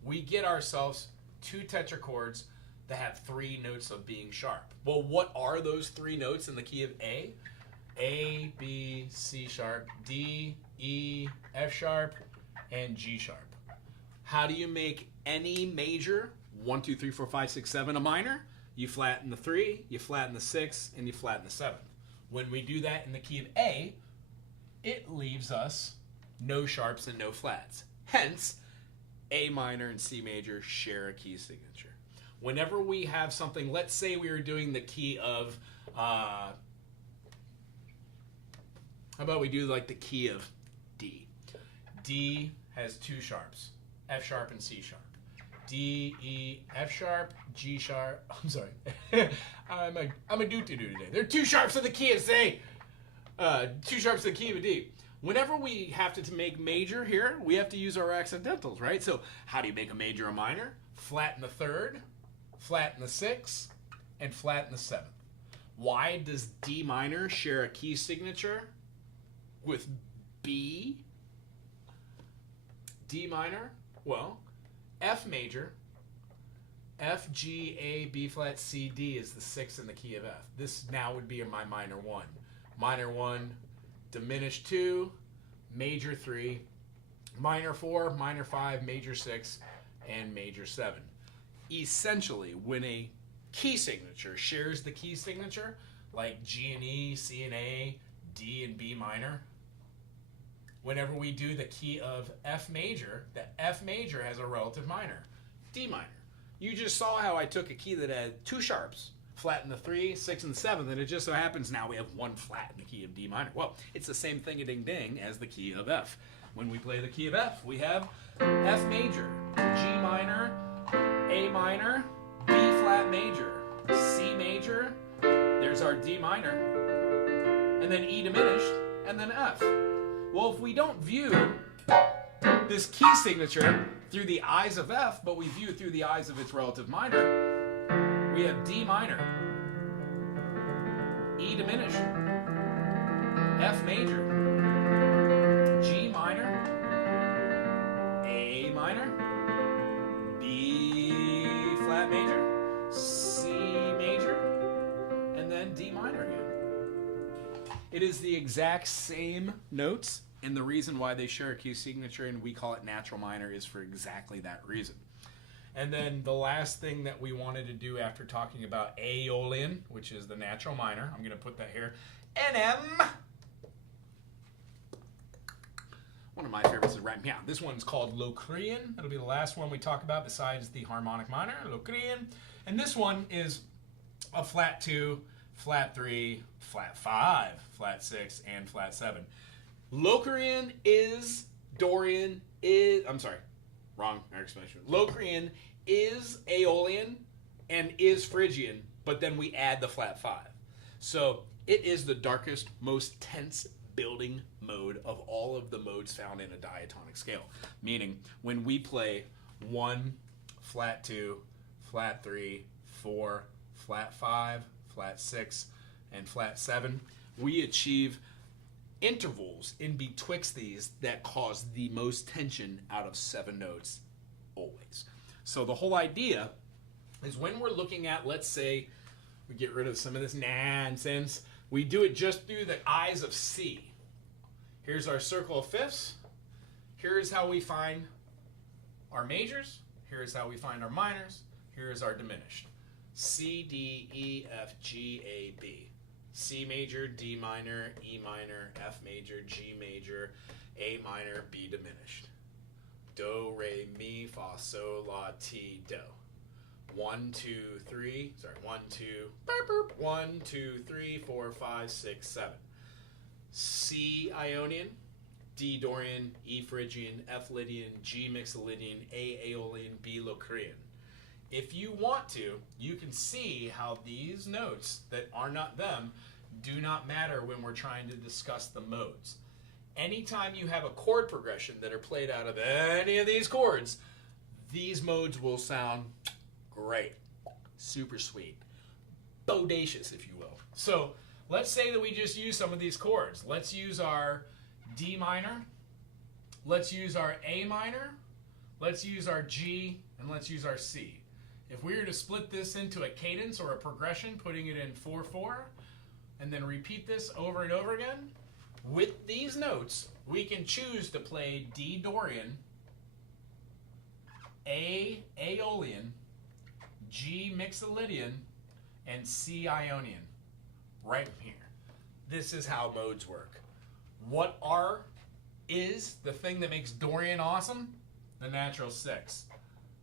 we get ourselves 2 tetrachords that have 3 notes of being sharp. Well, what are those 3 notes in the key of A? A, B, C sharp, D, E, F sharp, and G sharp. How do you make any major, 1, 2, 3, 4, 5, 6, 7, a minor? You flatten the 3, you flatten the 6, and you flatten the 7. When we do that in the key of A, it leaves us no sharps and no flats. Hence, A minor and C major share a key signature. Whenever we have something, let's say we were doing the key of, how about we do like the key of D? D has 2 sharps, F sharp and C sharp. D, E, F sharp, G sharp. I'm sorry. I'm a doo-doo today. There are 2 sharps in the key of C. 2 sharps in the key of D. Whenever we have to make major here, we have to use our accidentals, right? So how do you make a major a minor? Flatten the 3rd, flatten the 6th, and flatten the 7th. Why does D minor share a key signature with B? D minor, well, F major, F, G, A, B flat, C, D is the 6th in the key of F. This now would be my minor 1. Minor 1, diminished 2, major 3, minor 4, minor 5, major 6, and major 7. Essentially, when a key signature shares the key signature, like G and E, C and A, D and B minor, whenever we do the key of F major, the F major has a relative minor, D minor. You just saw how I took a key that had 2 sharps, flattened the 3, 6, and 7, and it just so happens now we have 1 flat in the key of D minor. Well, it's the same thing-a-ding-ding as the key of F. When we play the key of F, we have F major, G minor, A minor, B flat major, C major, there's our D minor, and then E diminished, and then F. Well, if we don't view this key signature through the eyes of F, but we view it through the eyes of its relative minor, we have D minor, E diminished, F major, G minor, A minor, B flat major, C major, and then D minor again. It is the exact same notes, and the reason why they share a key signature and we call it natural minor is for exactly that reason. And then the last thing that we wanted to do after talking about Aeolian, which is the natural minor, I'm going to put that here, NM. One of my favorites is right now. This one's called Locrian. It'll be the last one we talk about besides the harmonic minor, Locrian. And this one is a flat 2, flat 3, flat 5, flat 6, and flat 7. Locrian is Dorian is, I'm sorry, wrong explanation. Locrian is Aeolian and is Phrygian, but then we add the flat 5. So it is the darkest, most tense building mode of all of the modes found in a diatonic scale. Meaning when we play 1, flat 2, flat 3, 4, flat 5, flat 6, and flat 7, we achieve intervals in betwixt these that cause the most tension out of 7 notes always. So the whole idea is when we're looking at, let's say, we get rid of some of this nonsense. We do it just through the eyes of C. Here's our circle of fifths. Here's how we find our majors. Here's how we find our minors. Here's our diminished. C, D, E, F, G, A, B. C major, D minor, E minor, F major, G major, A minor, B diminished. Do, re, mi, fa, sol, la, ti, do. 1, 2, 3. Sorry, 1, 2. Burp, burp. 1, 2, 3, 4, 5, 6, 7. C Ionian, D Dorian, E Phrygian, F Lydian, G Mixolydian, A Aeolian, B Locrian. If you want to, you can see how these notes that are not them do not matter when we're trying to discuss the modes. Anytime you have a chord progression that are played out of any of these chords, these modes will sound great, super sweet, bodacious, if you will. So let's say that we just use some of these chords. Let's use our D minor, let's use our A minor, let's use our G, and let's use our C. If we were to split this into a cadence or a progression, putting it in 4/4, and then repeat this over and over again, with these notes, we can choose to play D Dorian, A Aeolian, G Mixolydian, and C Ionian. Right here. This is how modes work. What is the thing that makes Dorian awesome? The natural six.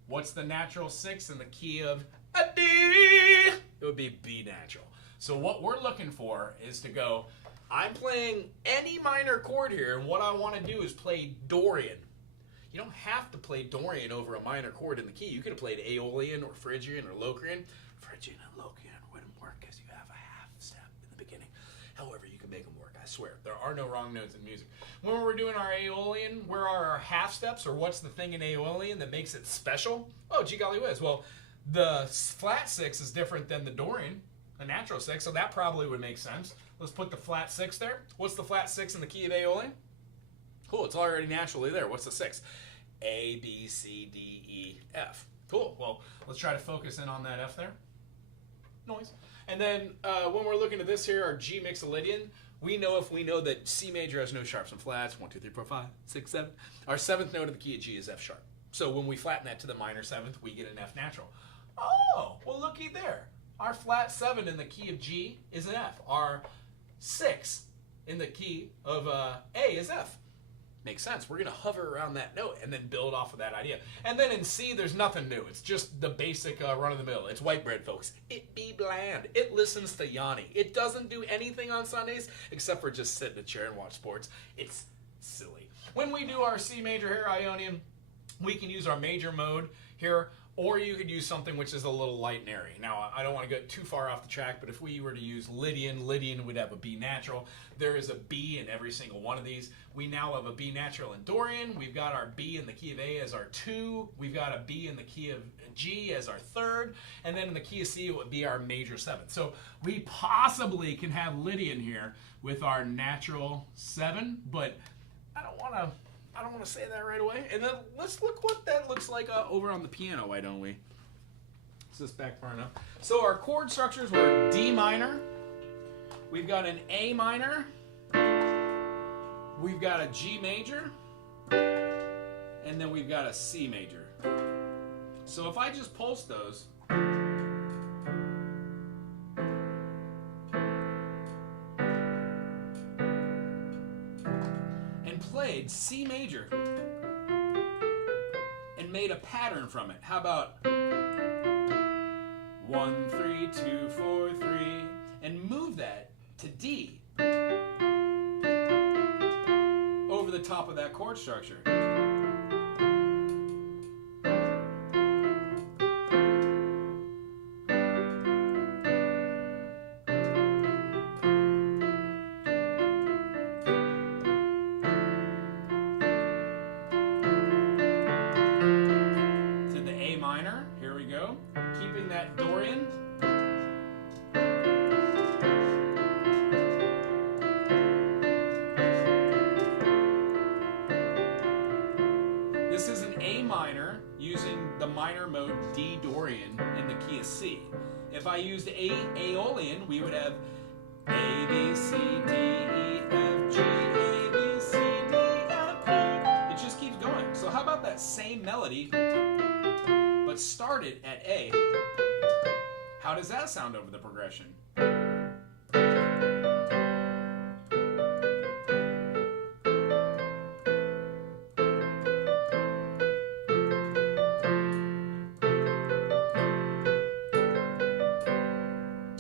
What's the natural six in the key of a D? It would be B natural. So what we're looking for is to go, I'm playing any minor chord here, and what I want to do is play Dorian. You don't have to play Dorian over a minor chord in the key. You could have played Aeolian or Phrygian or Locrian. Phrygian and Locrian wouldn't work because you have a half step in the beginning. However, you can make them work, I swear. There are no wrong notes in music. When we're doing our Aeolian, where are our half steps, or what's the thing in Aeolian that makes it special? Oh, gee golly whiz. Well, the flat six is different than the Dorian, the natural six, so that probably would make sense. Let's put the flat six there. What's the flat six in the key of Aeolian? Cool, it's already naturally there. What's the six? A, B, C, D, E, F. Cool, well, let's try to focus in on that F there. Noise. And then when we're looking at this here, our G Mixolydian, we know that C major has no sharps and flats. 1, 2, 3, 4, 5, 6, 7. Our seventh note of the key of G is F sharp. So when we flatten that to the minor seventh, we get an F natural. Oh, well, looky there. Our flat 7 in the key of G is an F. Our 6 in the key of A is F. Makes sense. We're going to hover around that note and then build off of that idea. And then in C, there's nothing new. It's just the basic run-of-the-mill. It's white bread, folks. It be bland. It listens to Yanni. It doesn't do anything on Sundays except for just sit in a chair and watch sports. It's silly. When we do our C major here, Ionian, we can use our major mode here, or you could use something which is a little light and airy. Now, I don't want to get too far off the track, but if we were to use Lydian would have a B natural. There is a B in every single one of these. We now have a B natural in Dorian. We've got our B in the key of A as our 2. We've got a B in the key of G as our 3rd. And then in the key of C, it would be our major 7th. So we possibly can have Lydian here with our natural 7, but I don't want to say that right away. And then let's look what that looks like over on the piano, why don't we? Is this back far enough? So our chord structures were D minor. We've got an A minor. We've got a G major. And then we've got a C major. So if I just pulse those, played C major and made a pattern from it. How about 1, 3, 2, 4, 3, and move that to D over the top of that chord structure. minor mode D Dorian in the key of C. If I used A Aeolian, we would have A, B, C, D, E, F, G, A, B, C, D, F, G. It just keeps going. So how about that same melody, but started at A? How does that sound over the progression?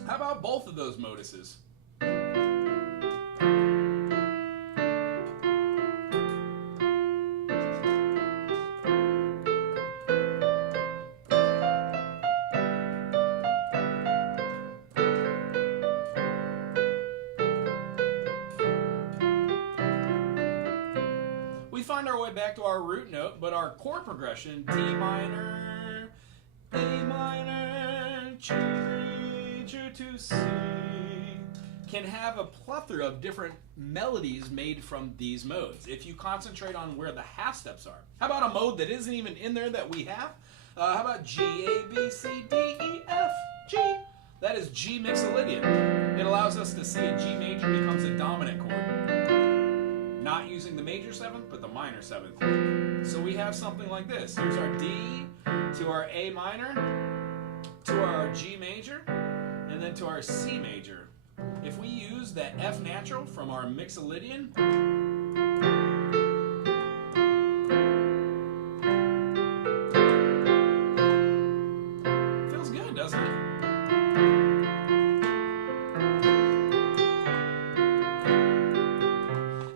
How about both of those moduses? We find our way back to our root note, but our chord progression, D minor, A minor, G major to C, can have a plethora of different melodies made from these modes if you concentrate on where the half steps are. How about a mode that isn't even in there that we have? How about G, A, B, C, D, E, F, G? That is G Mixolydian. It allows us to see a G major becomes a dominant chord. Not using the major seventh, but the minor seventh. So we have something like this. Here's our D to our A minor, to our G major, and then to our C major. If we use that F natural from our Mixolydian, feels good, doesn't it?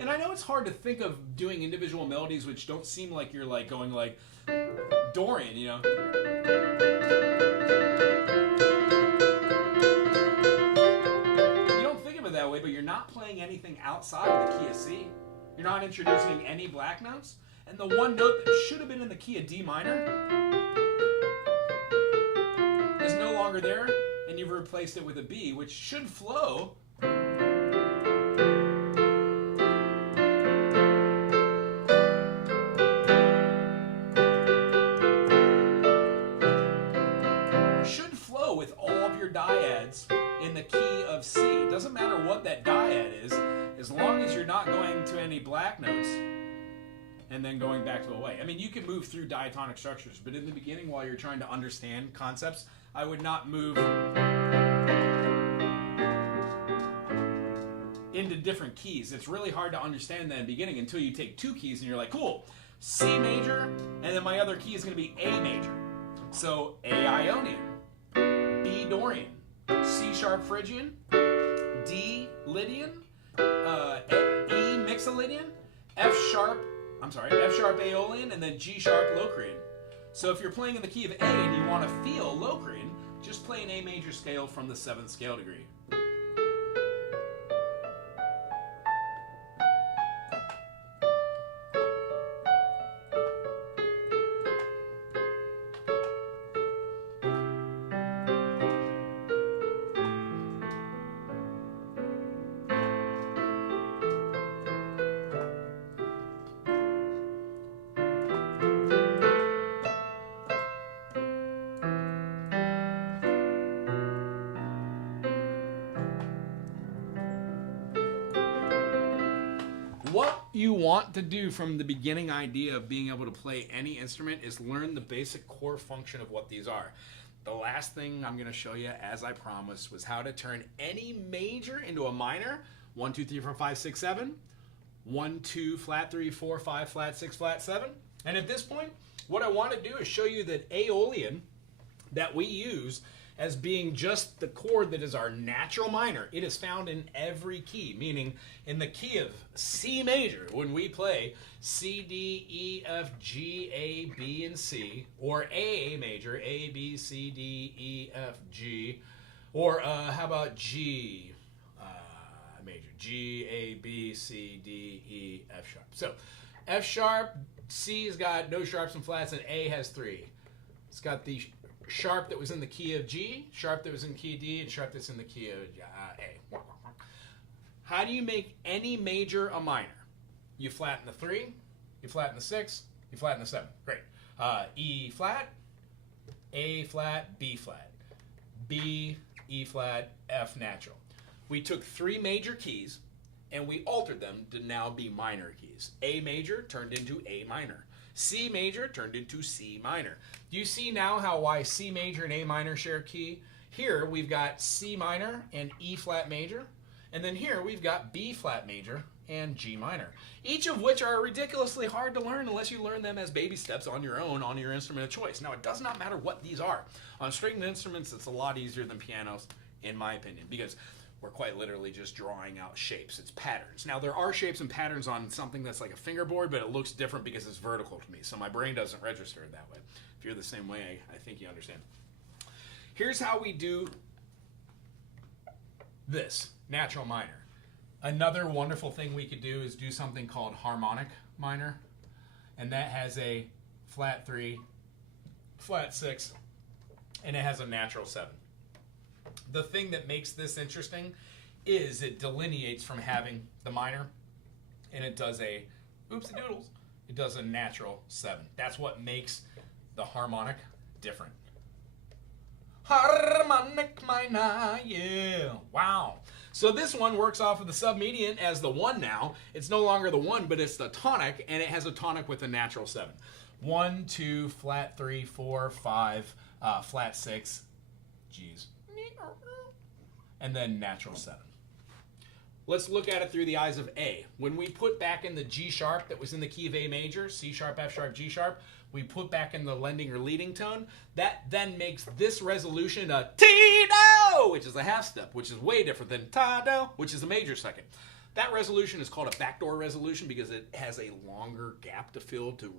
And I know it's hard to think of doing individual melodies which don't seem like you're like going like Dorian, you know. That way, but you're not playing anything outside of the key of C. You're not introducing any black notes, and the one note that should have been in the key of D minor is no longer there, and you've replaced it with a B, which should flow. Should flow with all of your dyads in the key of C. Doesn't matter what that dyad is, as long as you're not going to any black notes and then going back to a way. I mean, you can move through diatonic structures, but in the beginning, while you're trying to understand concepts, I would not move into different keys. It's really hard to understand that in the beginning until you take two keys and you're like, cool, C major, and then my other key is going to be A major. So A Ionian, B Dorian, C sharp Phrygian, D Lydian, E Mixolydian, F sharp Aeolian, and then G sharp Locrian. So if you're playing in the key of A and you want to feel Locrian, just play an A major scale from the 7th scale degree. What you want to do from the beginning idea of being able to play any instrument is learn the basic core function of what these are. The last thing I'm going to show you, as I promised, was how to turn any major into a minor. 1, 2, 3, 4, 5, 6, 7. 1, 2, flat 3, 4, 5, flat 6, flat 7. And at this point, what I want to do is show you that Aeolian that we use as being just the chord that is our natural minor. It is found in every key, meaning in the key of C major, when we play C, D, E, F, G, A, B, and C, or A major, A, B, C, D, E, F, G, or how about G major, G, A, B, C, D, E, F sharp. So F sharp, C's got no sharps and flats, and A has 3. It's got the sharp that was in the key of G, sharp that was in key of D, and sharp that's in the key of A. How do you make any major a minor? You flatten the 3, you flatten the 6, you flatten the 7. Great. E flat, A flat, B flat, B, E flat, F natural. We took 3 major keys and we altered them to now be minor keys. A major turned into A minor. C major turned into C minor. Do you see now why C major and A minor share key? Here we've got C minor and E flat major. And then here we've got B flat major and G minor. Each of which are ridiculously hard to learn unless you learn them as baby steps on your own on your instrument of choice. Now it does not matter what these are. On stringed instruments it's a lot easier than pianos in my opinion because we're quite literally just drawing out shapes. It's patterns. Now, there are shapes and patterns on something that's like a fingerboard, but it looks different because it's vertical to me, so my brain doesn't register it that way. If you're the same way, I think you understand. Here's how we do this, natural minor. Another wonderful thing we could do is do something called harmonic minor, and that has a flat 3, flat 6, and it has a natural 7. The thing that makes this interesting is it delineates from having the minor, and it does a, oopsie doodles, it does a natural 7. That's what makes the harmonic different. Harmonic minor, yeah, wow. So this one works off of the submedian as the 1 now. It's no longer the 1, but it's the tonic, and it has a tonic with a natural 7. 1, 2, flat 3, 4, 5, flat 6, G's. And then natural 7. Let's look at it through the eyes of A. When we put back in the G sharp that was in the key of A major, C sharp, F sharp, G sharp, we put back in the lending or leading tone. That then makes this resolution a T-do, which is a half step, which is way different than Ta-do, which is a major second. That resolution is called a backdoor resolution because it has a longer gap to fill to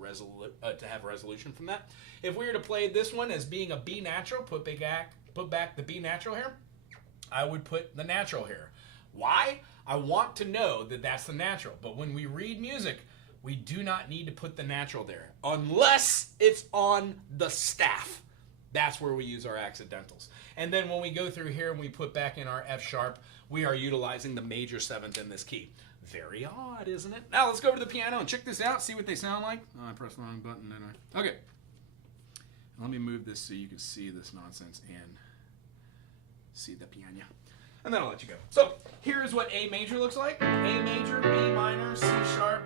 have resolution from that. If we were to play this one as being a B natural, put back the B natural here, I would put the natural here. Why? I want to know that that's the natural. But when we read music, we do not need to put the natural there unless it's on the staff. That's where we use our accidentals. And then when we go through here and we put back in our F sharp, we are utilizing the major 7th in this key. Very odd, isn't it? Now let's go over to the piano and check this out, see what they sound like. Oh, I pressed the wrong button, didn't I? Okay. Let me move this so you can see this nonsense and see the piano. And then I'll let you go. So here's what A major looks like. A major, B minor, C sharp,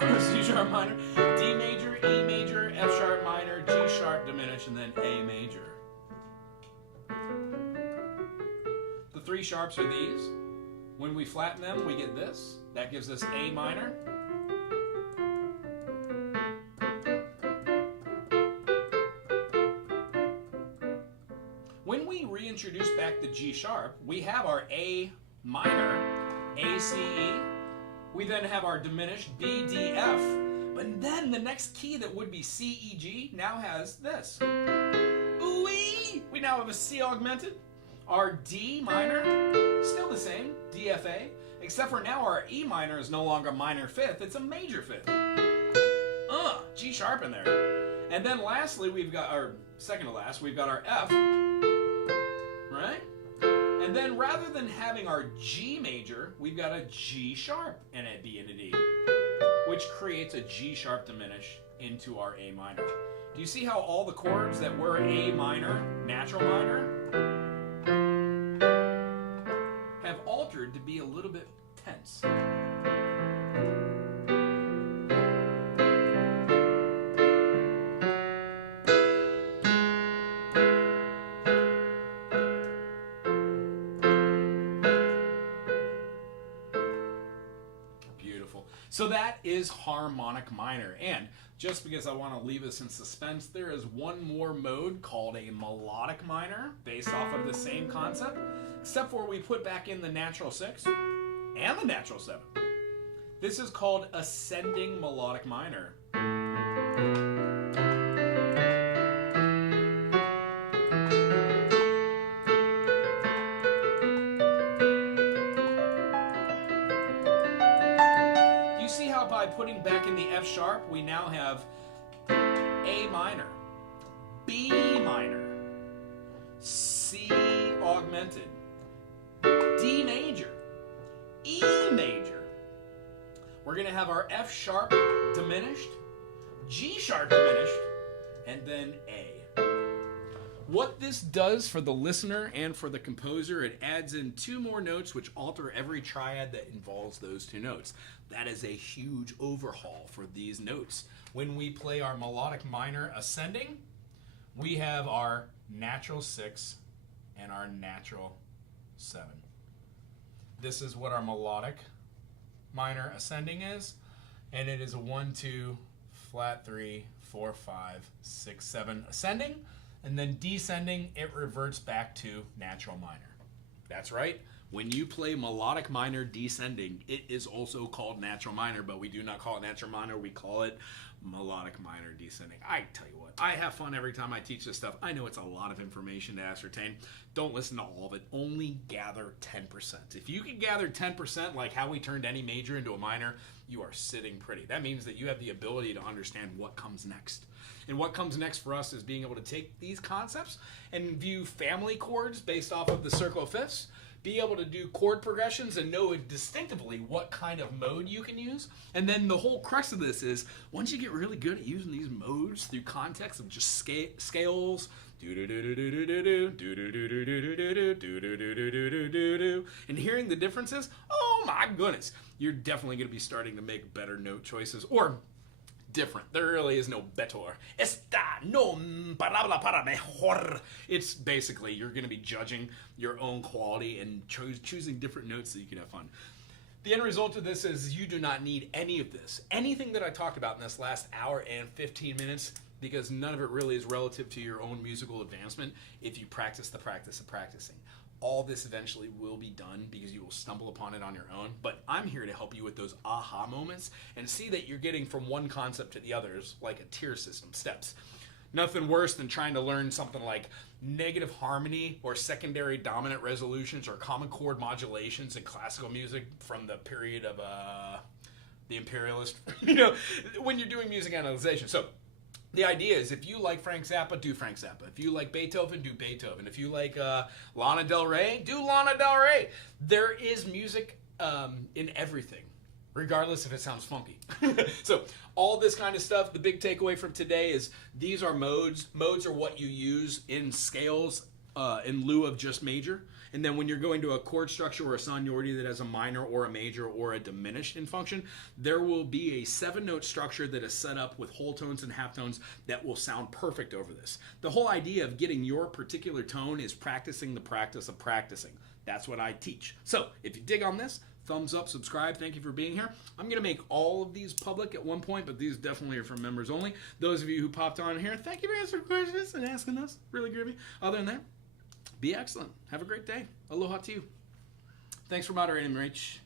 C sharp minor, D major, E major, F sharp minor, G sharp diminished, and then A major. The 3 sharps are these. When we flatten them, we get this. That gives us A minor. When we reintroduce back the G sharp, we have our A minor, A, C, E. We then have our diminished B, D, F. But then the next key that would be C, E, G now has this. Ooh-wee! We now have a C augmented. Our D minor, still the same, D, F, A. Except for now our E minor is no longer minor 5th, it's a major 5th. G sharp in there. And then lastly, we've got our, second to last, we've got our F. Right? And then rather than having our G major, we've got a G sharp and a B and a D, which creates a G sharp diminish into our A minor. Do you see how all the chords that were A minor, natural minor, have altered to be a little bit tense? So that is harmonic minor. And just because I want to leave us in suspense, there is one more mode called a melodic minor based off of the same concept, except for we put back in the natural 6 and the natural 7. This is called ascending melodic minor. By putting back in the F sharp, we now have A minor, B minor, C augmented, D major, E major. We're going to have our F sharp diminished, G sharp diminished, and then A. What this does for the listener and for the composer, it adds in 2 more notes which alter every triad that involves those 2 notes. That is a huge overhaul for these notes. When we play our melodic minor ascending, we have our natural 6 and our natural 7. This is what our melodic minor ascending is, and it is a 1, 2, flat 3, 4, 5, 6, 7 ascending, and then descending, it reverts back to natural minor. That's right. When you play melodic minor descending, it is also called natural minor, but we do not call it natural minor. We call it melodic minor descending. I tell you what, I have fun every time I teach this stuff. I know it's a lot of information to ascertain. Don't listen to all of it. Only gather 10%. If you can gather 10%, like how we turned any major into a minor, you are sitting pretty. That means that you have the ability to understand what comes next. And what comes next for us is being able to take these concepts and view family chords based off of the circle of fifths, be able to do chord progressions and know distinctively what kind of mode you can use. And then the whole crux of this is, once you get really good at using these modes through context of just scales, and hearing the differences, oh my goodness, you're definitely going to be starting to make better note choices, or different. There really is no better. Esta no palabra para mejor. It's basically you're going to be judging your own quality and choosing different notes so you can have fun. The end result of this is you do not need any of this. Anything that I talked about in this last hour and 15 minutes, because none of it really is relative to your own musical advancement if you practice the practice of practicing. All this eventually will be done because you will stumble upon it on your own, but I'm here to help you with those aha moments and see that you're getting from one concept to the others like a tier system, steps. Nothing worse than trying to learn something like negative harmony or secondary dominant resolutions or common chord modulations in classical music from the period of the imperialist, when you're doing music analyzation. So the idea is, if you like Frank Zappa, do Frank Zappa. If you like Beethoven, do Beethoven. If you like Lana Del Rey, do Lana Del Rey. There is music in everything, regardless if it sounds funky. So all this kind of stuff, the big takeaway from today is these are modes. Modes are what you use in scales in lieu of just major. And then when you're going to a chord structure or a sonority that has a minor or a major or a diminished in function, there will be a 7-note structure that is set up with whole tones and halftones that will sound perfect over this. The whole idea of getting your particular tone is practicing the practice of practicing. That's what I teach. So if you dig on this, thumbs up, subscribe. Thank you for being here. I'm going to make all of these public at one point, but these definitely are for members only. Those of you who popped on here, thank you for answering questions and asking us. Really groovy. Other than that, be excellent. Have a great day. Aloha to you. Thanks for moderating, Rach.